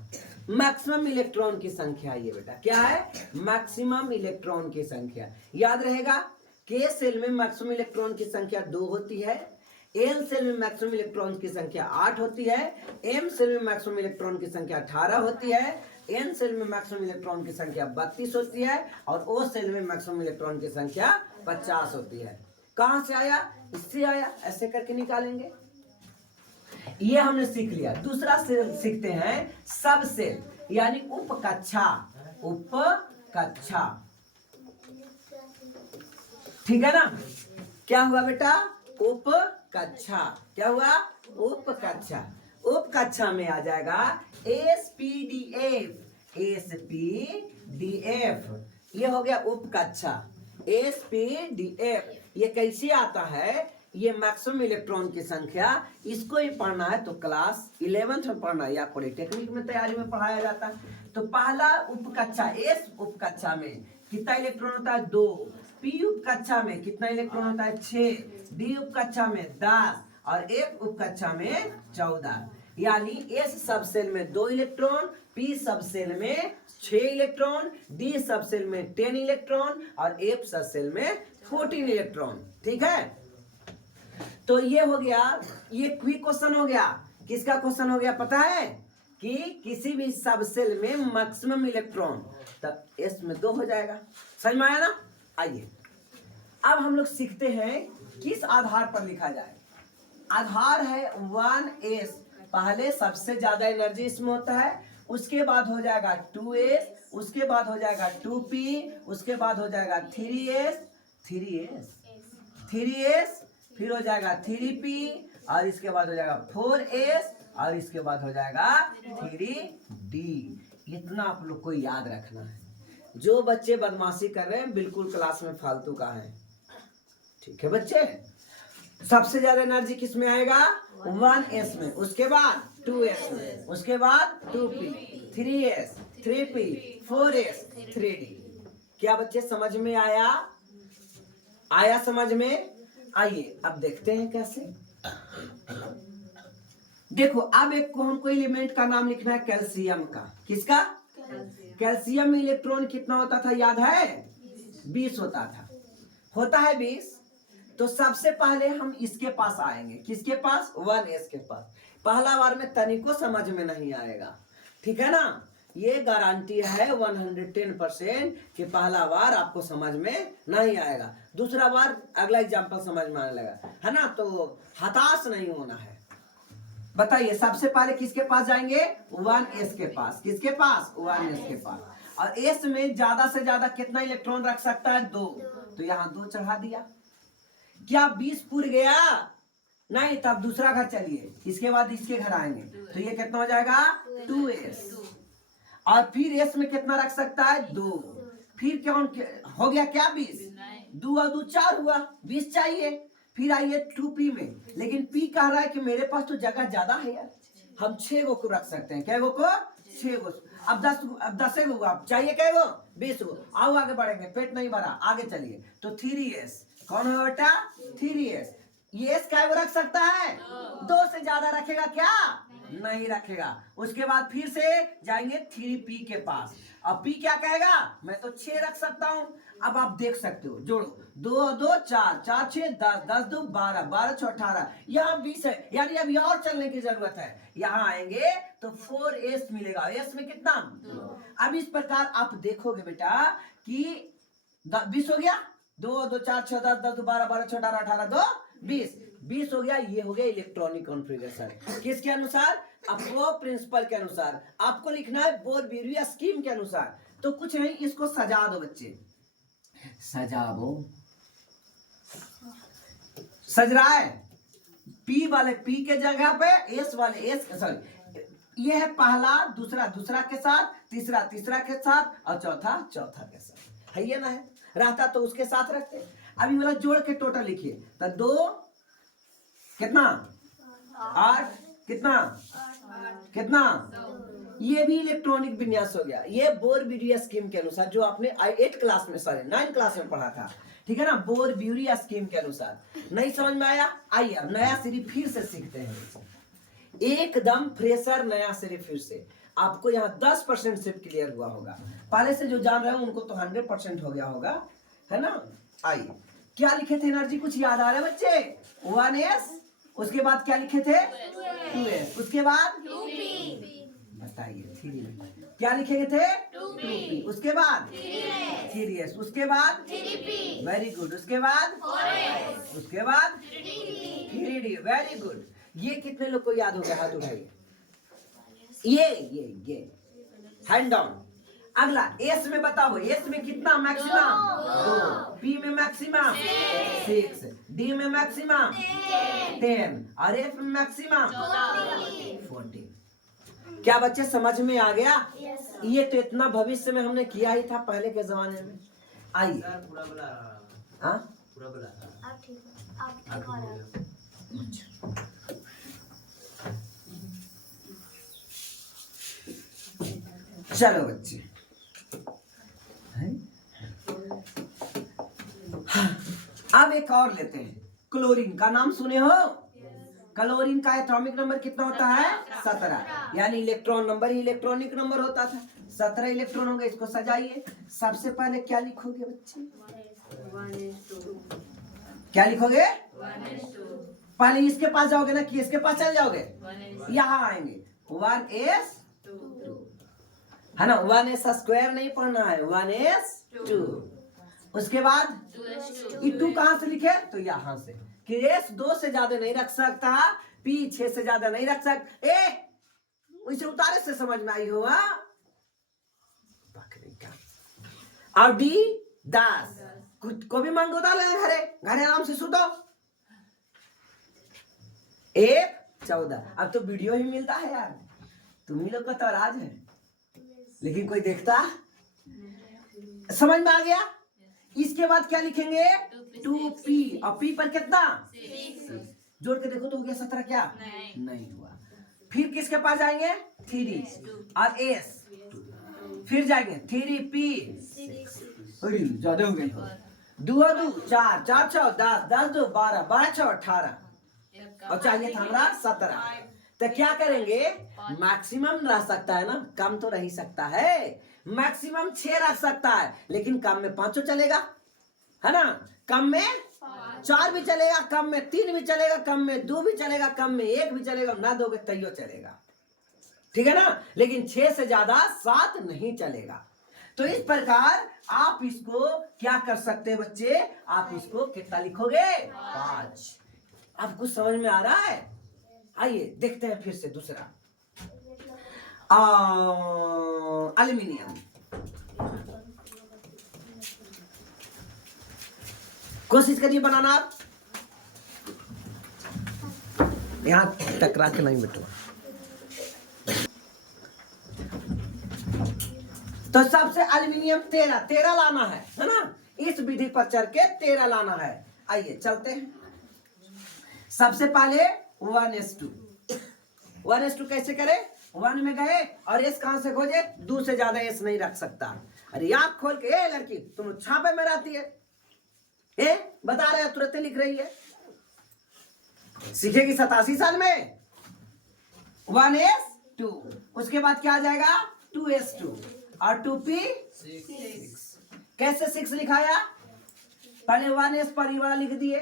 मैक्सिमम इलेक्ट्रॉन की संख्या ये बेटा क्या है, मैक्सिमम इलेक्ट्रॉन की संख्या। याद रहेगा K सेल में मैक्सिमम इलेक्ट्रॉन की संख्या 2 होती है, L सेल में मैक्सिमम इलेक्ट्रॉन की संख्या 8 होती है, M सेल में मैक्सिमम इलेक्ट्रॉन की संख्या 18 होती है, N सेल में मैक्सिमम इलेक्ट्रॉन की संख्या 32 होती है और O सेल में मैक्सिमम इलेक्ट्रॉन की संख्या 50 होती है। कहां से आया, इससे आया, ऐसे करके निकालेंगे। ये हमने सीख लिया। दूसरा सेल सीखते हैं सब सेल यानी उप कक्षा। उप कक्षा, ठीक है ना। क्या हुआ बेटा, उप कक्षा। क्या हुआ, उप कक्षा। उप कक्षा में आ जाएगा SPDF। SPDF ये हो गया उप कक्षा। SPDF ये कैसे आता है, ये मैक्सिमम इलेक्ट्रॉन की संख्या। इसको ही पढ़ना है तो क्लास 11th में पढ़ना है या पॉलिटेक्निक में तैयारी में पढ़ाया जाता है। तो पहला उप कक्षा S उप कक्षा में कितना इलेक्ट्रॉन होता है, 2। P उप कक्षा में कितना इलेक्ट्रॉन होता है, 6। D उप कक्षा में 10 और F उप कक्षा में 14। यानी S सब सेल में 2 इलेक्ट्रॉन, P सब सेल में 6 इलेक्ट्रॉन, D सब सेल में 10 इलेक्ट्रॉन और F सब सेल में 14 इलेक्ट्रॉन। ठीक है, तो ये हो गया, ये क्विक क्वेश्चन हो गया। किसका क्वेश्चन हो गया पता है, कि किसी भी सब सेल में मैक्सिमम इलेक्ट्रॉन, तब S में 2 हो जाएगा। समझ में आया ना। आइए अब हम लोग सीखते हैं किस आधार पर लिखा जाए। आधार है 1s। पहले सबसे ज्यादा एनर्जी इसमें होता है, उसके बाद हो जाएगा 2s, उसके बाद हो जाएगा 2p, उसके बाद हो जाएगा 3s, फिर हो जाएगा 3p और इसके बाद हो जाएगा 4s और इसके बाद हो जाएगा 3d। इतना आप लोग को याद रखना है। जो बच्चे बदमाशी कर रहे हैं बिल्कुल क्लास में फालतू का है। ठीक है बच्चे, सबसे ज्यादा एनर्जी किस में आएगा, 1s में, उसके बाद 2s में, उसके बाद 2p, 3s, 3p, 4s, 3d। क्या बच्चे समझ में आया, आया समझ में। आइए अब देखते हैं कैसे। देखो अब एक को हमको एलिमेंट का नाम लिखना है कैल्शियम का। किसका, कैल्शियम में इलेक्ट्रॉन कितना होता था याद है, 20 होता था, होता है 20। तो सबसे पहले हम इसके पास आएंगे, किसके पास, 1s के पास। पहला बार में तनिको समझ में नहीं आएगा, ठीक है ना। ये गारंटी है 110% कि पहला बार आपको समझ में नहीं आएगा, दूसरा बार अगला एग्जाम्पल समझ में आने लगा, है ना। तो हताश नहीं होना है। बताइए सबसे पहले किसके पास जाएंगे, 1s के पास। किसके पास, 1s के पास। और s में ज्यादा से ज्यादा कितना इलेक्ट्रॉन रख सकता है, 2। तो यहाँ 2 चढ़ा दिया। क्या 20 पूर गया, नहीं, तब दूसरा घर चलिए, इसके बाद इसके घर आएंगे तो ये कितना हो जाएगा, 2s। और फिर s में कितना रख सकता है, 2। फिर क्या हो गया, क्या 20, 2 और 2 4 हुआ, 20 चाहिए। फिर आइए 2p में, लेकिन p कह रहा है कि मेरे पास तो जगह ज्यादा है यार, हम 6 गो को रख सकते हैं। क्या गो को, 6 गो। अब 10 गो आप चाहिए, क्या गो, 20 गो। आओ आगे बढ़ेंगे, पेट नहीं भरा, आगे चलिए। तो 3s कौन है बेटा, 3s। ये s क्या रख सकता है, 2 से ज्यादा रखेगा क्या, नहीं रखेगा। उसके बाद फिर से जाएंगे 3p के पास। अब p क्या कहेगा, मैं तो 6 रख सकता हूं। अब आप देख सकते हो, जोड़ो, 2 और 2 4, 4 6 10, 10 2 12, 12 6 18, यहाँ 20 है, यानी अभी और चलने की जरूरत है। यहाँ आएंगे तो 4s मिलेगा, s में कितना, 2। अब इस प्रकार आप देखोगे बेटा कि 20 हो गया, 2 2 4 6 10, 10 2 12, 12 6 18, 18 2 20, 20 हो गया। ये हो गया इलेक्ट्रॉनिक कॉन्फ़िगरेशन। किसके अनुसार, आपको प्रिंसिपल के अनुसार। आपको लिखना है बोर-वियरिया स्कीम के अनुसार। तो कुछ नहीं, इसको सजा दो बच्चे, सजा दो। सज रहा है, P वाले P के जगह पे S वाले S, सॉरी, ये है पहला, दूसरा दूसरा के साथ, तीसरा तीसरा के साथ और चौथा चौथा के साथ, है ये ना। है रहता तो उसके साथ रखते। अभी वाला जोड़ के टोटल लिखिए, तो 2 कितना, 8 कितना, कितना, ये भी इलेक्ट्रॉनिक विन्यास हो गया। ये बोर-वियरिया स्कीम के अनुसार जो आपने 8 क्लास में, सॉरी 9 क्लास में पढ़ा था। ठीक है ना, बोर ब्यूरी स्कीम के अनुसार। नहीं समझ में आया? आइए अब नया सिर्फ फिर से सीखते हैं, एकदम फ्रेशर नया सिर्फ फिर से। आपको यहाँ 10% सिर्फ क्लियर हुआ होगा, पहले से जो जान रहे हैं उनको तो 100% हो गया होगा, है ना। आइए क्या लिखे थे एनर्जी, कुछ याद आ रहा है बच्चे? 1s, उसके बाद क्या लिखे थे? 2s, उसके बाद बताइए 3, क्या लिखे थे? 2p, उसके बाद 3s, उसके बाद वेरी गुड, उसके बाद उसके बाद 3d, वेरी गुड। ये कितने लोग को याद हो गया? हाथ उठाइए। ये हैंड डाउन। अगला एस में बताओ, एस में कितना मैक्सिमम? 2, पी में मैक्सिमम 6, डी में मैक्सिमम 10 और एफ में मैक्सिमम 14। क्या बच्चे समझ में आ गया? ये तो इतना भविष्य में हमने किया ही था पहले के जमाने में। आइए हाँ चलो बच्चे, अब एक और लेते हैं। क्लोरीन का नाम सुने हो? क्लोरीन का एटॉमिक नंबर कितना होता है? 17, यानी इलेक्ट्रॉन नंबर ही इलेक्ट्रॉनिक नंबर होता था। 17 इलेक्ट्रॉन होंगे। इसको सजाइए। सबसे पहले क्या लिखोगे बच्चे? क्या लिखोगे? पहले इसके पास जाओगे ना कि इसके पास चल जाओगे? यहाँ आएंगे 1s2, है ना। 1s स्क्वायर नहीं पढ़ना है, 1s2। उसके बाद ये 2 कहां से लिखे? तो यहां से कि s 2 से ज्यादा नहीं रख सकता, p 6 से ज्यादा नहीं रख सकता। उसे उतारे से समझ में आई होगा। और d 10, को भी मांगो डाल घरे आराम से सुतो। 1 14। अब तो वीडियो ही मिलता है यार, तुम्ही लोग का तो राज है, लेकिन कोई देखता? समझ में आ गया? इसके बाद क्या लिखेंगे? 2p, और p पर कितना? 6। जोड़ के देखो तो हो गया 17 क्या? नहीं हुआ। फिर किसके पास जाएंगे? 3 और s, फिर जाएंगे 3p 6। ज्यादा हो गई। 2 2 4, 4 6 10, 10 2 12, 12 6 18, और चाहिए था हमारा 17। तो क्या करेंगे? मैक्सिमम रह सकता है ना, कम तो रह ही सकता है। मैक्सिमम 6 रख सकता है, लेकिन कम में 5 चलेगा, है ना। कम में 4 भी चलेगा, कम में 3 भी चलेगा, कम में 2 भी चलेगा, कम में 1 भी चलेगा, ना दोगे तैयो चलेगा, ठीक है ना। लेकिन 6 से ज्यादा 7 नहीं चलेगा। तो इस प्रकार आप इसको क्या कर सकते हैं बच्चे? आप इसको कितना लिखोगे? 5। अब कुछ समझ में आ रहा है? आइए देखते हैं फिर से दूसरा। एल्यूमिनियम। कोशिश करिए बनाना। आप यहां टकरा के नहीं बैठो। तो सबसे एल्यूमिनियम 13 लाना है ना। इस विधि पर चल के 13 लाना है। आइए चलते हैं। सबसे पहले 1s2। 1s2 कैसे करें? 1 में गए और s कहां से खोजे? 2 से ज्यादा s नहीं रख सकता। अरे आंख खोल के, ए लड़की तुम छापे में रहती है, बता रहे तुरंत लिख रही है। सीखेगी 87 साल में। 1s2, उसके बाद क्या आ जाएगा? 2s2 और 2p 6। कैसे 6 लिखाया? पहले 1s पर ये वाला लिख दिए,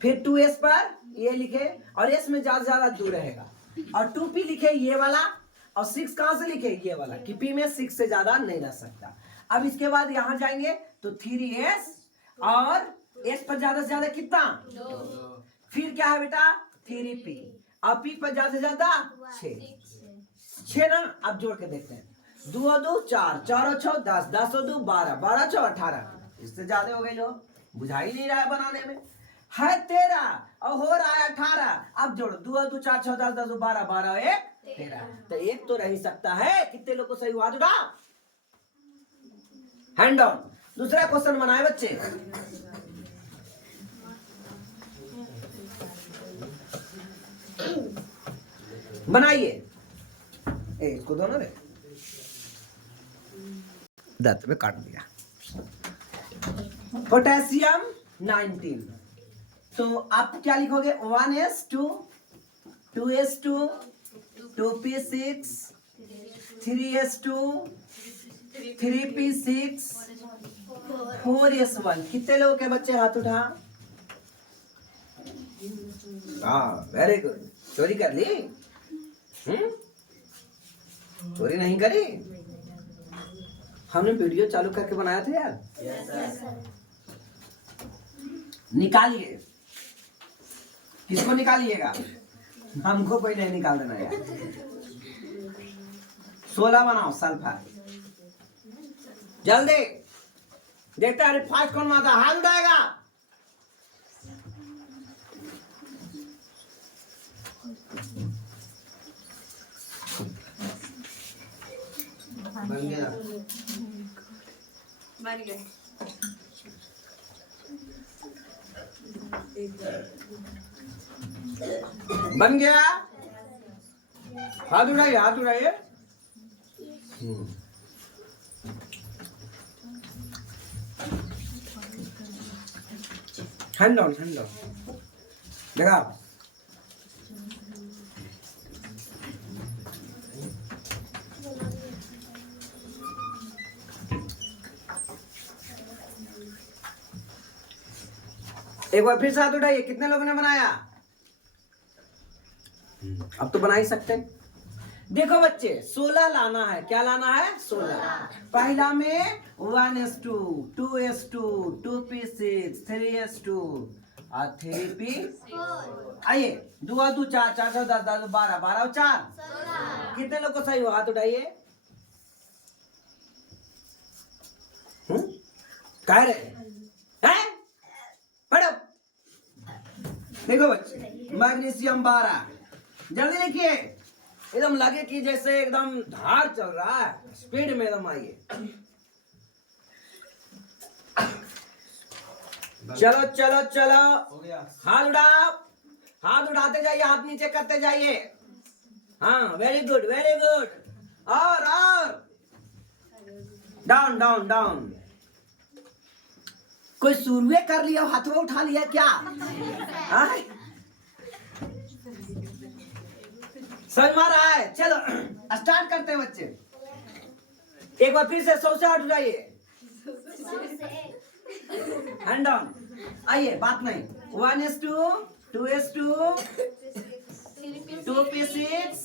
फिर 2s पर ये लिखे, और s में ज्यादा ज्यादा दूर रहेगा, और 2p लिखे ये वाला, और 6 कहां से लिखे? ये वाला, कि p में 6 से ज्यादा नहीं रह सकता। अब इसके बाद यहां जाएंगे तो 3s, और s पर ज्यादा से ज्यादा कितना? 2। फिर क्या है बेटा? 3p, और p पर ज्यादा से ज्यादा 6 ना। अब जोड़ के देखते हैं। 2 2 4, 4 6 10, 10 2 12, 12 6 18। इससे ज्यादा हो गई लो, बुझा ही नहीं रहा है बनाने में। है 13 और हो रहा है 18। अब जोड़ो 2 2 4 6 10, 10 12, 12 1 13। तो एक तो रह ही सकता है। कितने लोग को सही हुआ? दूंगा हैंड डाउन। दूसरा क्वेश्चन बनाए बच्चे। बनाइए। इसको दो ना रे, दांत में काट दिया। पोटेशियम 19। तो आप क्या लिखोगे 1s2 2s2 2p6 3s2 3p6 4s1। कितने लोगों के बच्चे हाथ उठा? हाँ वेरी गुड। चोरी कर ली? चोरी नहीं करी? हमने वीडियो चालू करके बनाया था यार। निकालिए। किसको निकालिएगा? हमको कोई नहीं निकाल देना यार। 16 बनाओ सल्फर जल्दी। देखता है फास्ट कौन मारता, हाथ उठाएगा। बन गया। बन गया। हाथ उठाइए, हाथ उठाइए। Hand down, hand down. देखा एक बार फिर से हाथ उठाइए। कितने लोगों ने बनाया? अब तो बना ही सकते। देखो बच्चे 16 लाना है। क्या लाना है? 16। पहला में 1s2 2s2 2p6 3s2 और 3p। आइए 2 और 2 4 4 10 10 12 12 और 4 कितने लोग को सही हो? हाथ उठाइए। कह रहे हैं? पढ़ो। देखो बच्चे मैग्नीशियम 12 जल्दी लिखिए। एकदम लगे कि जैसे एकदम धार चल रहा है, स्पीड में एकदम आइए। चलो चलो चलो, हाथ उठाओ। हाथ उठाते जाइए, हाथ नीचे करते जाइए। हाँ वेरी गुड वेरी गुड। और डाउन डाउन डाउन। कोई शुरुए कर लिया, हाथों उठा लिया क्या? समझ में रहा है? चलो स्टार्ट करते हैं बच्चे। एक बार फिर से 100 से हाथ उठाइए। Hand down. आइए बात नहीं। 1s2 2s2 2p6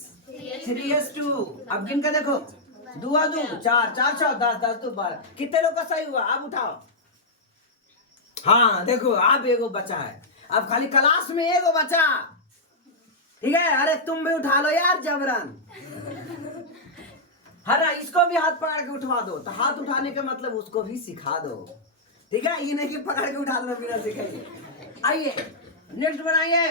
3s2। अब गिन के देखो 2 और 2 4 4 6 10 10 2 12। कितने लोग का सही हुआ? आप उठाओ। हाँ देखो आप एगो बचा है। अब खाली क्लास में एगो बचा। ठीक है? अरे तुम भी उठा लो यार जबरन। हरा इसको भी हाथ पकड़ के उठवा दो। तो हाथ उठाने का मतलब उसको भी सिखा दो। ठीक है? ये नहीं कि पकड़ के उठा दो बिना सिखाइए। आइए नेक्स्ट बनाइए।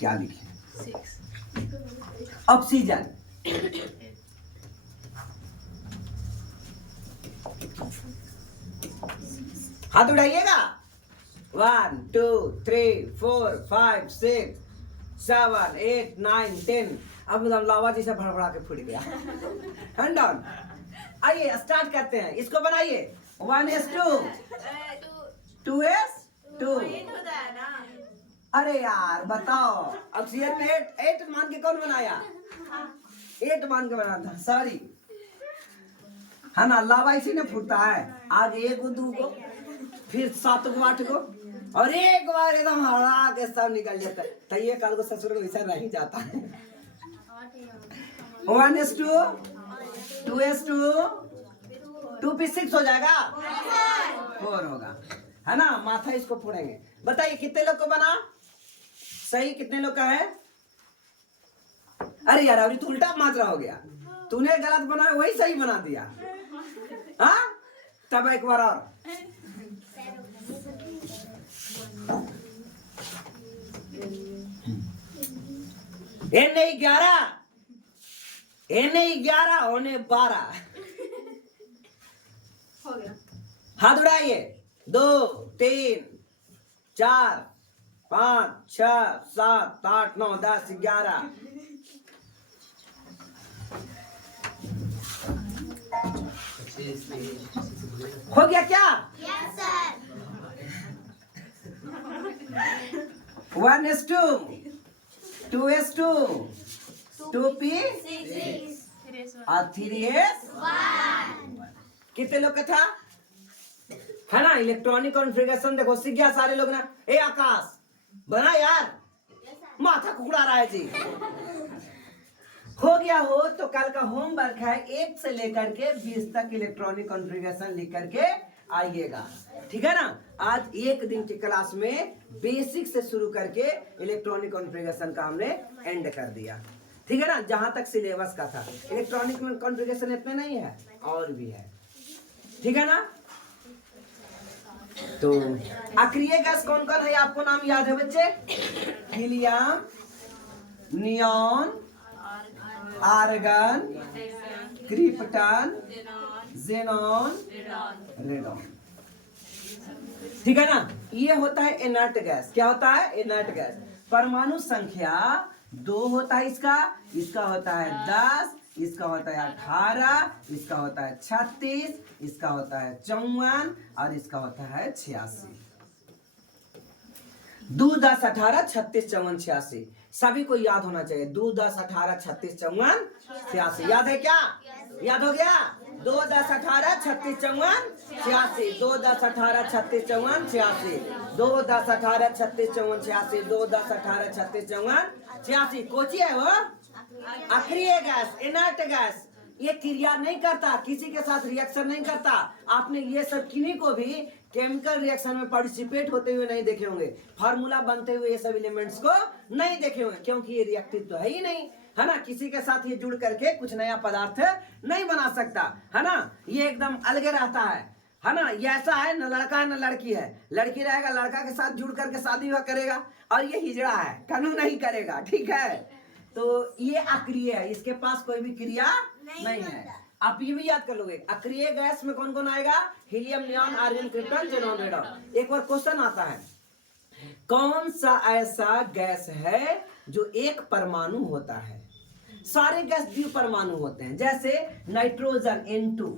क्या लिखे? ऑक्सीजन। हाथ उठाइएगा। 1 2 3 4 5 6 7 8 9 10। अब एकदम लावा जैसा भड़बड़ा के फूट गया। Hand down. आइए स्टार्ट करते हैं। इसको बनाइए। 1s2 2s2। अरे यार बताओ, ऑक्सीजन में 8 मान के कौन बनाया? 8 मान के बना था। सॉरी है ना, लावा इसी ने फूटता है। आगे 1 को 2 को फिर 7 को 8 को और एक बार एकदम हरा के सब निकल जाता है। तो ये कल को ससुर वैसा रह जाता है। 1s2 2s2 2p6 हो जाएगा। 4 होगा है ना। माथा इसको फोड़ेंगे। बताइए कितने लोग को बना सही? कितने लोग का है? अरे यार अभी तो उल्टा मात्रा हो गया। तूने गलत बनाया, वही सही बना दिया। हाँ तब एक बार और। Na11 Na11 होने 12 हो गया। हाथ उठाइए। 2 3 4 5 6 7 8 9 10 11। हो गया क्या? Yes, sir. 1s2 2s2 2p और 3s 1. कितने लोग का था? है ना? इलेक्ट्रॉनिक कॉन्फ़िगरेशन देखो सीख गया सारे लोग ना। ए आकाश बना यार, माथा कुकड़ा रहा है जी। हो गया हो तो कल का होमवर्क है 1 से लेकर के 20 तक इलेक्ट्रॉनिक कॉन्फ़िगरेशन लिख करके आइएगा, ठीक है ना। आज एक दिन की क्लास में बेसिक से शुरू करके इलेक्ट्रॉनिक कॉन्फ़िगरेशन का हमने एंड कर दिया, ठीक है ना। जहां तक सिलेबस का था इलेक्ट्रॉनिक कॉन्फ़िगरेशन इतने नहीं है, और भी है, ठीक है ना। तो अक्रिय गैस कौन कौन है आपको नाम याद है बच्चे? Helium, neon, argon, krypton, xenon, radon, ठीक है ना। ये होता है इनर्ट गैस। क्या होता है? Inert gas. परमाणु संख्या 2 होता है इसका, इसका होता है 10, इसका होता है 18, इसका होता है 36, इसका होता है 54 और इसका होता है 86। 2 10 18 36 54 86 सभी को याद होना चाहिए। 2 10 18 36 54 86 याद है क्या? याद हो गया? 2 10 18 36 54 86 2 10 18 36 54 86 2 10 18 36 54 86 2 10 18 36 54 86। कोची है वो? अक्रिय गैस, इनर्ट गैस। ये क्रिया नहीं करता, किसी के साथ रिएक्शन नहीं करता। आपने ये सब किन्हीं को भी केमिकल रिएक्शन में पार्टिसिपेट होते हुए नहीं देखे होंगे, फार्मूला बनते हुए ये सब एलिमेंट्स को नहीं देखे होंगे, क्योंकि ये रिएक्टिव तो है ही नहीं, है ना। किसी के साथ ये जुड़ करके कुछ नया पदार्थ नहीं बना सकता, है ना। ये एकदम अलग रहता है ना। ये ऐसा है न लड़का है न लड़की है। लड़की रहेगा लड़का के साथ जुड़ करके शादी विवाह करेगा, और ये हिजड़ा है, कानून नहीं करेगा, ठीक है। तो ये अक्रिय है, इसके पास कोई भी क्रिया नहीं है। आप ये भी याद कर लोगे अक्रिय गैस में कौन कौन आएगा? Helium, neon, argon, krypton, xenon, radon. एक बार क्वेश्चन आता है, कौन सा ऐसा गैस है जो एक परमाणु होता है? सारे गैस द्विपरमाणु होते हैं, जैसे nitrogen N2,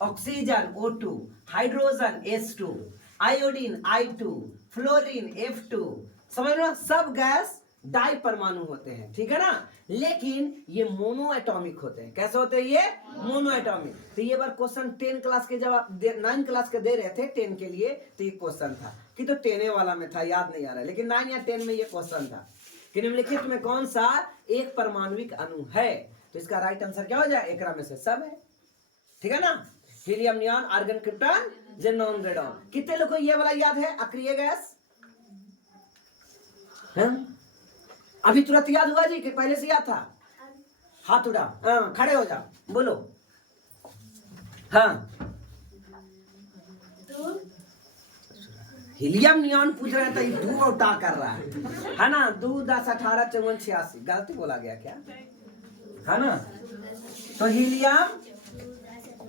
oxygen O2, hydrogen H2, iodine I2, fluorine F2। समझ लो, सब गैस डाई परमाणु होते हैं, ठीक है ना। लेकिन ये मोनो एटॉमिक होते हैं। कैसे होते हैं ये? Mono atomic. तो ये बार क्वेश्चन 10 क्लास के जब आप 9 क्लास के दे रहे थे 10 के लिए, तो ये क्वेश्चन था कि तो 10 वाला में था, याद नहीं आ रहा है, लेकिन 9 या 10 में ये क्वेश्चन था कि निम्नलिखित में कौन सा एक परमाणुविक अणु है? तो इसका राइट आंसर क्या हो जाए? एकरा में से सब है, ठीक है ना। Helium, neon, argon, krypton, xenon, radon. कितने लोगों को ये वाला याद है अक्रिय गैस? अभी तुरंत याद हुआ जी कि पहले से याद था? हाथ उड़ा, हाँ, खड़े हो जाओ, बोलो। हाँ, हीलियम, नियॉन पूछ रहे थे, 2 और टा कर रहा है ना। 2 10 18 54 86 गलती बोला गया क्या? है ना। तो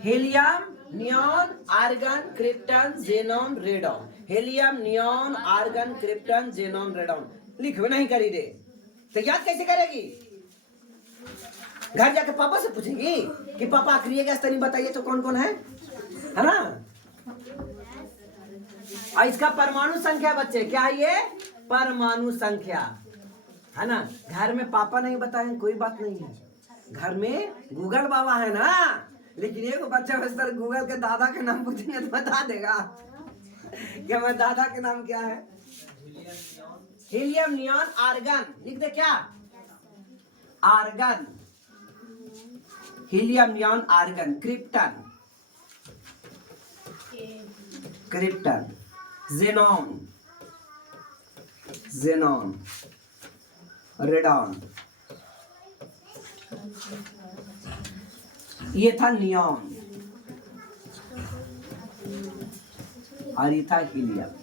helium, neon, argon, krypton, xenon, radon. Helium, neon, argon, krypton, xenon, radon. लिखवे नहीं करी दे तो याद कैसे करेगी? घर जाके पापा से पूछेगी कि पापा अक्रिय गैस तनी बताइए तो कौन कौन है ना। और इसका परमाणु संख्या बच्चे क्या है? ये परमाणु संख्या, है ना। घर में पापा नहीं बताएं कोई बात नहीं है, घर में गूगल बाबा है ना। लेकिन एक बच्चा बस्तर गूगल के दादा के नाम पूछेंगे तो बता देगा क्या मैं दादा के नाम क्या है? Helium, neon, argon. लिख दे क्या? Argon, helium, neon, argon. Krypton, xenon, radon. ये था नियॉन और ये था helium.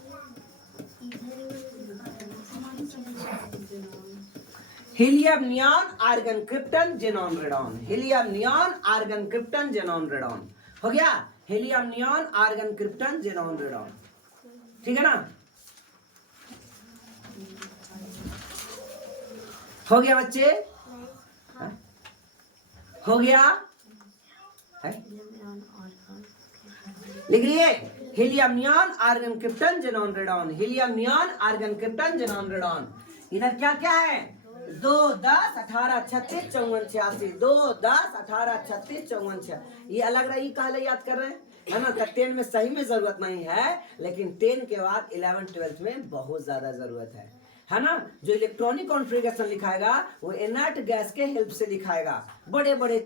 Helium, neon, argon, krypton, xenon, radon. Helium, neon, argon, krypton, xenon, radon. हो गया? Helium, neon, argon, krypton, xenon, radon, ठीक है ना। हो गया बच्चे? हो गया? है? लिख लिए helium neon argon krypton xenon radon, helium neon argon krypton xenon radon. इधर क्या क्या है? 2 10 18 36 54 86, 2 10 18 36 54 86। ये अलग रही काले याद कर रहे हैं, है ना? 10 में सही में जरूरत नहीं है, लेकिन 10 के बाद 11 12 में बहुत ज्यादा जरूरत है ना? जो इलेक्ट्रॉनिक कॉन्फ़िगरेशन लिखाएगा वो इनर्ट गैस के हेल्प से लिखाएगा। बड़े बड़े,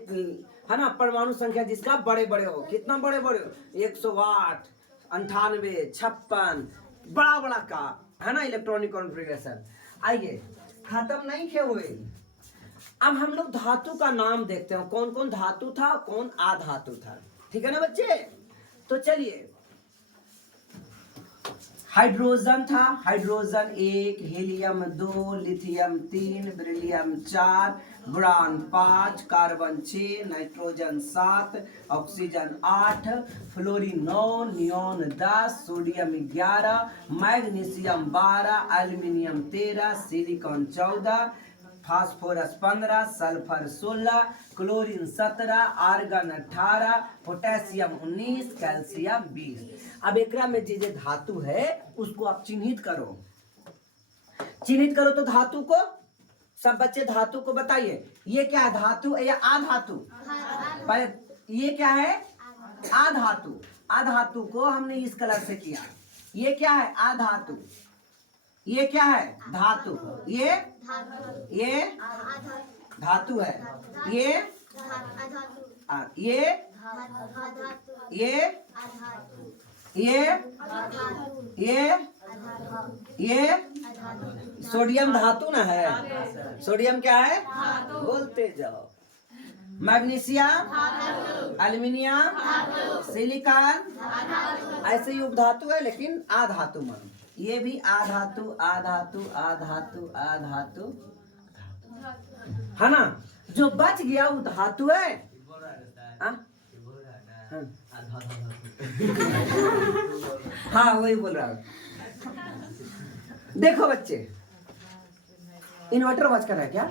है ना, परमाणु संख्या जिसका बड़े बड़े हो, कितना बड़े बड़े हो, 108 98 56, बड़ा बड़ा का, है ना, इलेक्ट्रॉनिक कॉन्फ़िगरेशन। आइए, खत्म नहीं किए हुए, अब हम लोग धातु का नाम देखते हैं, कौन कौन धातु था, कौन अधातु था। ठीक है ना बच्चे? तो चलिए, हाइड्रोजन था, hydrogen 1, helium 2, lithium 3, beryllium 4, boron 5, carbon 6, nitrogen 7, oxygen 8, fluorine 9, neon 10, sodium 11, magnesium 12, aluminium 13, silicon 14, phosphorus 15, sulphur 16, chlorine 17, argon 18, potassium 19, calcium 20। अब एकरा में जे धातु है उसको आप चिन्हित करो, चिन्हित करो। तो धातु को, सब बच्चे धातु को बताइए, ये क्या है, धातु या अधातु? पहले ये क्या है? अधातु। अधातु को हमने इस कलर से किया। ये क्या है? अधातु। ये क्या है? धातु। ये धातु है। ये सोडियम धातु ना है? सोडियम क्या है? बोलते जाओ। मैग्नीशियम, एल्युमिनियम, सिलिकॉन, ऐसे ही उपधातु है, लेकिन अधातु मान। ये भी आधातु आधातु आधातु आधातु, है ना? जो बच गया वो धातु है। हाँ, वही बोल रहा हूँ। देखो बच्चे, इन्वर्टर बच कर है क्या?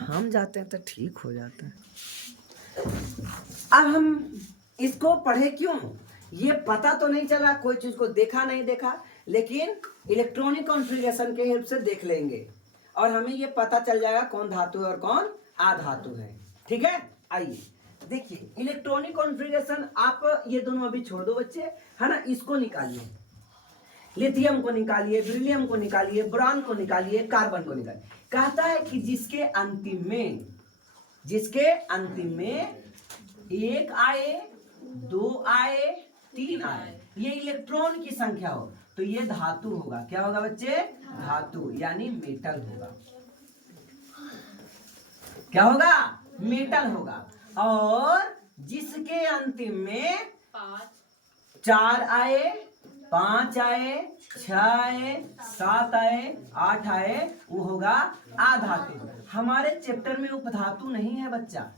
हम जाते हैं तो ठीक हो जाता है। अब हम इसको पढ़े क्यों? ये पता तो नहीं चला, कोई चीज को देखा नहीं देखा, लेकिन इलेक्ट्रॉनिक कॉन्फ़िगरेशन के हेल्प से देख लेंगे और हमें ये पता चल जाएगा कौन धातु है और कौन अधातु है। ठीक है? आइए देखिए, इलेक्ट्रॉनिक कॉन्फ़िगरेशन आप ये दोनों अभी छोड़ दो बच्चे, है ना? इसको निकालिए, लिथियम को निकालिए, बेरिलियम को निकालिए, बोरान को निकालिए, कार्बन को निकालिए। कहता है कि जिसके अंतिम में 1 आए, 2 आए, 3 आए, ये इलेक्ट्रॉन की संख्या हो तो ये धातु होगा। क्या होगा बच्चे? धातु, यानी मेटल होगा। क्या होगा? मेटल होगा। और जिसके अंतिम में 4 आए, 5 आए, 6 आए, 7 आए, 8 आए, वो होगा अधातु। हमारे चैप्टर में उपधातु नहीं है बच्चा,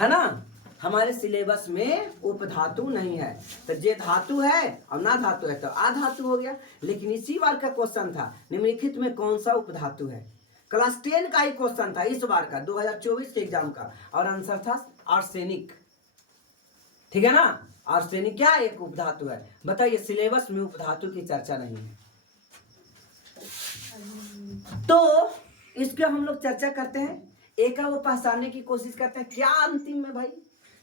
है ना? हमारे सिलेबस में उपधातु नहीं है, तो जे धातु है और ना धातु है तो अधातु हो गया। लेकिन इसी बार का क्वेश्चन था, निम्नलिखित में कौन सा उपधातु है? क्लास 10 का ही क्वेश्चन था इस बार का, 2024 के एग्जाम का, और आंसर था आर्सेनिक। ठीक है ना? आर्सेनिक क्या एक उपधातु है? बताइए, सिलेबस में उपधातु की चर्चा नहीं है। तो इसको हम लोग चर्चा करते हैं, एक वो पहचानने की कोशिश करते हैं। क्या अंतिम में भाई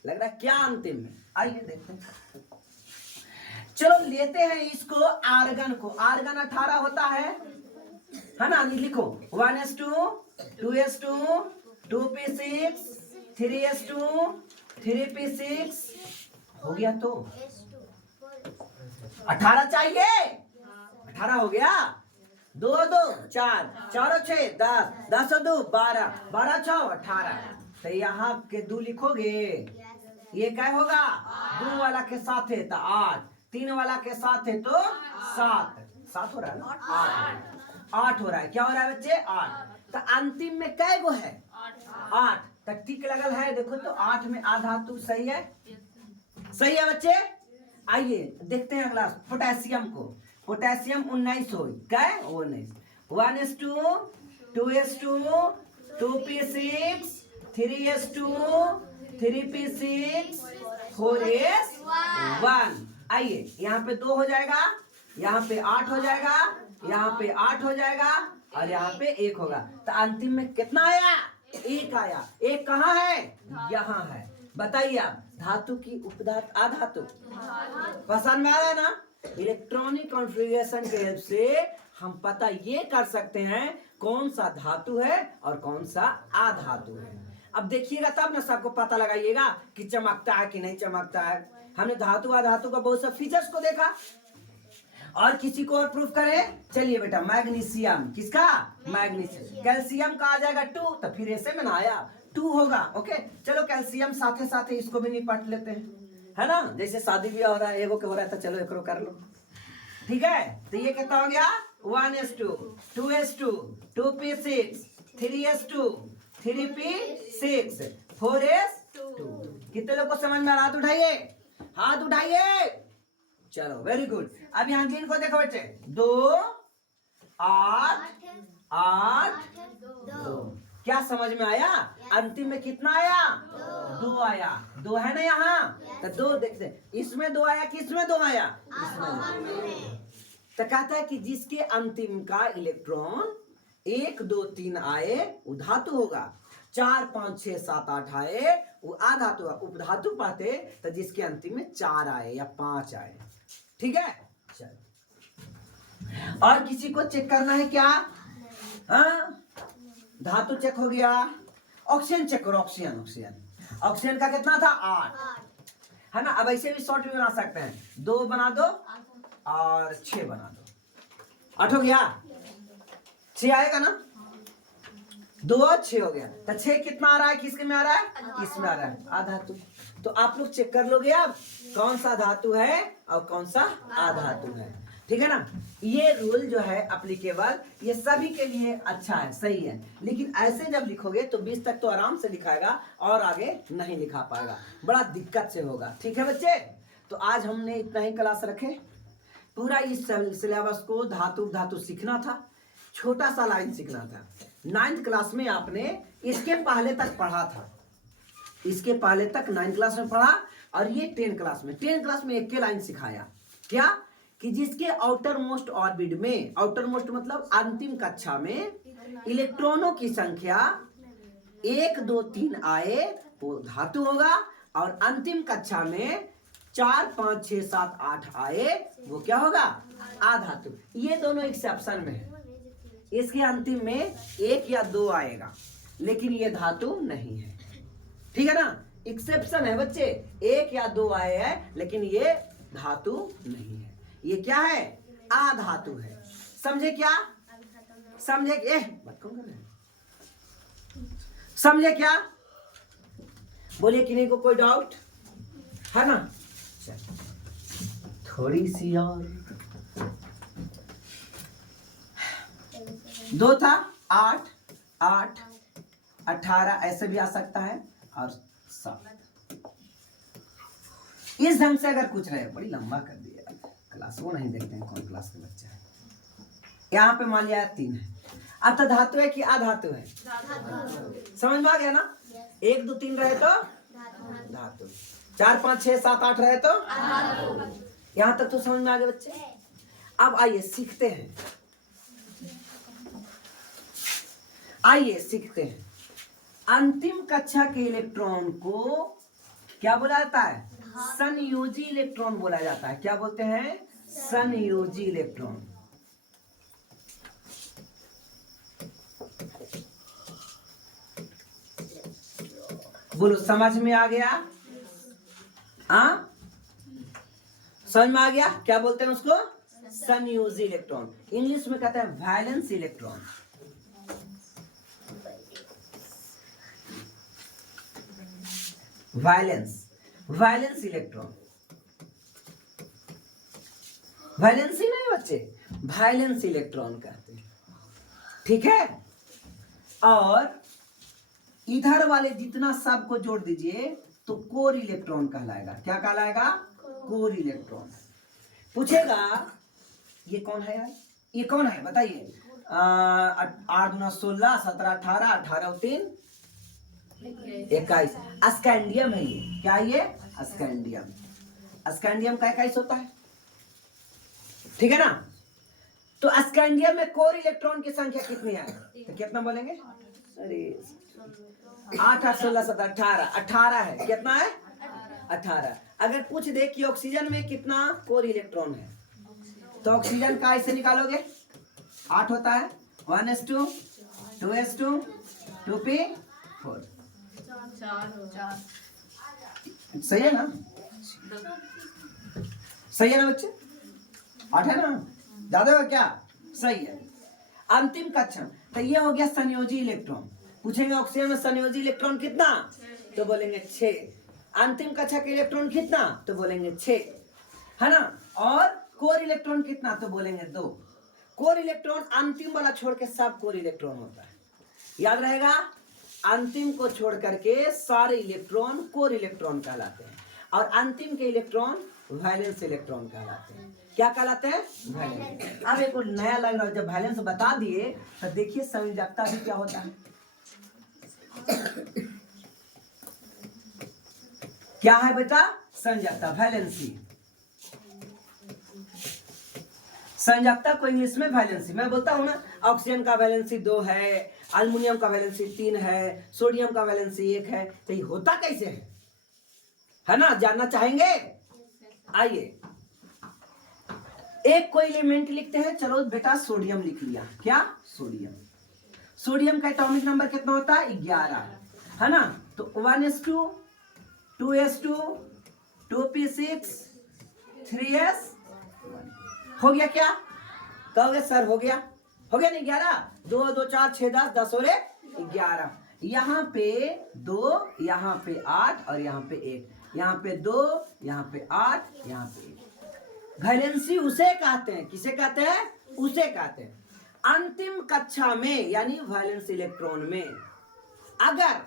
लग रहा है? क्या अंतिम में? आइए देखते हैं। चलो लेते हैं इसको, आर्गन को। आर्गन 18 होता है ना? लिखो 1s2 2s2 2p6 3s2 3p6 हो गया। तो 18 चाहिए, 18 हो गया। 2 2 4 4 6 10 10 2 12 12 6 18। तो यहाँ के 2 लिखोगे, ये क्या होगा? 2 वाला के साथ है तो 8, 3 वाला के साथ है तो 7 7 हो रहा है ना? 8 हो रहा है। क्या हो रहा है बच्चे? 8। तो अंतिम में कै गो है? 8। तो टिक लगल है, देखो तो 8 में अधातु सही है। सही है बच्चे? आइए देखते हैं अगला, पोटेशियम को। पोटेशियम 19 हो, क्या 19। 1s2 2s2 2p6 3s2 3p6 4s1। आइए यहाँ पे 2 हो जाएगा, यहाँ पे 8 हो जाएगा, यहाँ पे 8 हो जाएगा और यहाँ पे 1 होगा। तो अंतिम में कितना आया? 1 आया। 1 कहाँ है? यहाँ है। बताइए आप, धातु की उपधातु आधातु पसंद में आ रहा है ना? इलेक्ट्रॉनिक कॉन्फ़िगरेशन के हेल्प से हम पता ये कर सकते हैं कौन सा धातु है और कौन सा आधातु है। अब देखिएगा तब ना सबको पता लगाइएगा कि चमकता है कि नहीं चमकता है। हमने धातु आधातु का बहुत सा फीचर्स को देखा। और किसी को और प्रूफ करें? चलिए बेटा, मैग्नीशियम किसका? मैग्नीशियम। कैल्शियम का आ जाएगा 2, तो फिर ऐसे में ना आया 2 होगा। ओके, चलो कैल्शियम साथे साथे इसको भी निपट लेते हैं, है ना? जैसे शादी ब्याह हो रहा है, एगो के हो रहा है, तो चलो एकरो कर लो। ठीक है, तो ये कितना हो गया? 1s2 2s2 2p6 3s2 3p6 4s2। कितने लोग को समझ में? हाथ उठाइए, हाथ उठाइए। चलो वेरी गुड। अब यहाँ गिन को देखो बच्चे, 2 8 8 2। क्या समझ में आया? अंतिम में कितना आया? 2 आया। 2 है ना यहाँ? तो 2 देखते, इसमें 2 आया कि इसमें 2 आया? इसमें। तो कहता है कि जिसके अंतिम का इलेक्ट्रॉन 1 2 3 आए वो धातु होगा, 4 5 6 7 8 आए वो आधातु होगा। उपधातु पाते तो जिसके अंतिम में 4 आए या 5 आए। ठीक है, चल। और किसी को चेक करना है क्या? हाँ, धातु चेक हो गया। ऑक्सीजन चेक करो। ऑक्सीजन ऑक्सीजन का कितना था? 8, है ना? अब ऐसे भी शॉर्ट भी बना सकते हैं, 2 बना दो और 6 बना दो। 8 हो गया, 6 आएगा ना? 2 और 6 हो गया। तो 6 कितना आ रहा है? किसके में आ रहा है? इसमें आ रहा है, आधातु। तो आप लोग चेक कर लोगे अब कौन सा धातु है और कौन सा आधातु है। ठीक है ना? ये रूल जो है एप्लीकेबल, ये सभी के लिए अच्छा है, सही है। लेकिन ऐसे जब लिखोगे तो 20 तक तो आराम से लिखाएगा और आगे नहीं लिखा पाएगा, बड़ा दिक्कत से होगा। ठीक है बच्चे, तो आज हमने इतना ही क्लास रखे। पूरा इस सिलेबस को धातु सीखना था, छोटा सा लाइन सीखना था। 9th क्लास में आपने इसके पहले तक पढ़ा था, इसके पहले तक 9th क्लास में पढ़ा और ये 10th क्लास में एक के लाइन सिखाया। क्या? कि जिसके आउटर मोस्ट ऑर्बिट में, आउटर मोस्ट मतलब अंतिम कक्षा में इलेक्ट्रॉनों की संख्या 1 2 3 आए वो धातु होगा, और अंतिम कक्षा में 4 5 6 7 8 आए वो क्या होगा? आधातु। ये दोनों एक्सेप्शन में है, इसके अंतिम में 1 या 2 आएगा, लेकिन ये धातु नहीं है। ठीक है ना? एक्सेप्शन है बच्चे, 1 या 2 आए हैं लेकिन ये धातु नहीं है। ये क्या है? आधातु है। समझे क्या? समझे? मत कौन कर रहे हैं? समझे क्या? बोलिए कि नहीं को कोई डाउट है ना? थोड़ी सी और 2 था, 8 8 18 ऐसे भी आ सकता है, और 7। इस ढंग से अगर कुछ रहे, बड़ी लंबा कर दिया क्लास, वो नहीं देखते हैं कौन क्लास का बच्चा है। यहाँ पे मान लिया 3 है। अब तो धातु है कि आधातु है? समझ में आ गया ना? 1 2 3 रहे तो धातु, 4 5 6 7 8 रहे तो यहाँ तक तो समझ में आ गया बच्चे। अब आइए सीखते हैं, आइए सीखते हैं। अंतिम कक्षा के इलेक्ट्रॉन को क्या बोला जाता है? संयोजी इलेक्ट्रॉन बोला जाता है। क्या बोलते हैं? संयोजी इलेक्ट्रॉन। बोलो, समझ में आ गया? हाँ, समझ में आ गया? क्या बोलते हैं उसको? संयोजी इलेक्ट्रॉन। इंग्लिश में कहते हैं valence electron. Valence electron, valency नहीं बच्चे, वैलेंस इलेक्ट्रॉन कहते हैं। ठीक है? और इधर वाले जितना सब को जोड़ दीजिए तो कोर इलेक्ट्रॉन कहलाएगा। क्या कहलाएगा? Core electron. पूछेगा ये कौन है यार? ये कौन है बताइए? 8 2 16 17 18 18 3 21। स्कैंडियम है ये, क्या ये? स्कैंडियम। स्कैंडियम का 21 होता है, ठीक है ना? तो स्कैंडियम में कोर इलेक्ट्रॉन की संख्या कितनी है? तो कितना बोलेंगे? अरे 8 8 16 17 18, 18 है। कितना है? 18। अगर पूछ दे कि ऑक्सीजन में कितना कोर इलेक्ट्रॉन है, तो ऑक्सीजन का ऐसे निकालोगे, 8 होता है, 1s2 2s2 2p4। सही है ना? सही है ना बच्चे? 8 है ना? ज्यादा हो क्या? सही है। अंतिम कक्षा, तो ये हो गया संयोजी इलेक्ट्रॉन। पूछेंगे ऑक्सीजन में संयोजी इलेक्ट्रॉन कितना, तो बोलेंगे 6। अंतिम कक्षा के इलेक्ट्रॉन कितना, तो बोलेंगे 6, है ना? और कोर इलेक्ट्रॉन कितना, तो बोलेंगे 2। कोर इलेक्ट्रॉन अंतिम वाला छोड़ के सब कोर इलेक्ट्रॉन होता है, याद रहेगा। अंतिम को छोड़ करके सारे इलेक्ट्रॉन कोर इलेक्ट्रॉन कहलाते हैं, और अंतिम के इलेक्ट्रॉन वैलेंस इलेक्ट्रॉन कहलाते हैं। क्या कहलाते हैं? वैलेंस। अब एक और नया लग रहा है, जब वैलेंस बता दिए तो देखिए संयोजकता भी क्या होता है। क्या है बेटा? संयोजकता, वैलेंसी। संयोजकता को इंग्लिश में वैलेंसी। मैं बोलता हूं ना, ऑक्सीजन का वैलेंसी 2 है, अल्युमिनियम का वैलेंसी 3 है, सोडियम का वैलेंसी 1 है। तो ये होता कैसे है ना? जानना चाहेंगे? आइए एक कोई एलिमेंट लिखते हैं। चलो बेटा सोडियम लिख लिया। क्या? सोडियम। सोडियम का एटॉमिक नंबर कितना होता है? 11, है ना? तो 1s2 2s2 2p6 3s1 हो गया। क्या कहोगे सर? हो गया? हो गया नहीं? 11 2 2 4 6 10 10 और 11। यहाँ पे 2, यहाँ पे 8 और यहाँ पे 1, यहाँ पे 2, यहाँ पे 8, यहाँ पे 1। वैलेंसी उसे कहते हैं। किसे कहते हैं? उसे कहते हैं। अंतिम कक्षा में यानी वैलेंस इलेक्ट्रॉन में अगर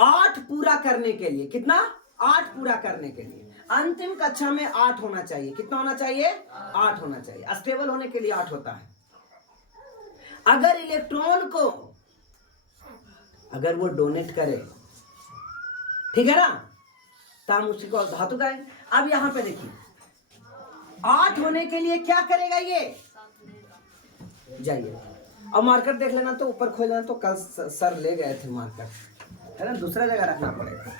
8 पूरा करने के लिए, कितना? 8 पूरा करने के लिए अंतिम कक्षा में 8 होना चाहिए। कितना होना चाहिए? 8 होना चाहिए। स्टेबल होने के लिए 8 होता है। अगर इलेक्ट्रॉन को अगर वो डोनेट करे, ठीक है ना, तो हम उसी को धातु कहेंगे। अब यहां पे देखिए 8 होने के लिए क्या करेगा ये? जाइए और मार्कर देख लेना, तो ऊपर खोल लेना। तो कल सर ले गए थे मार्कर, है ना? दूसरा जगह रखना पड़ेगा।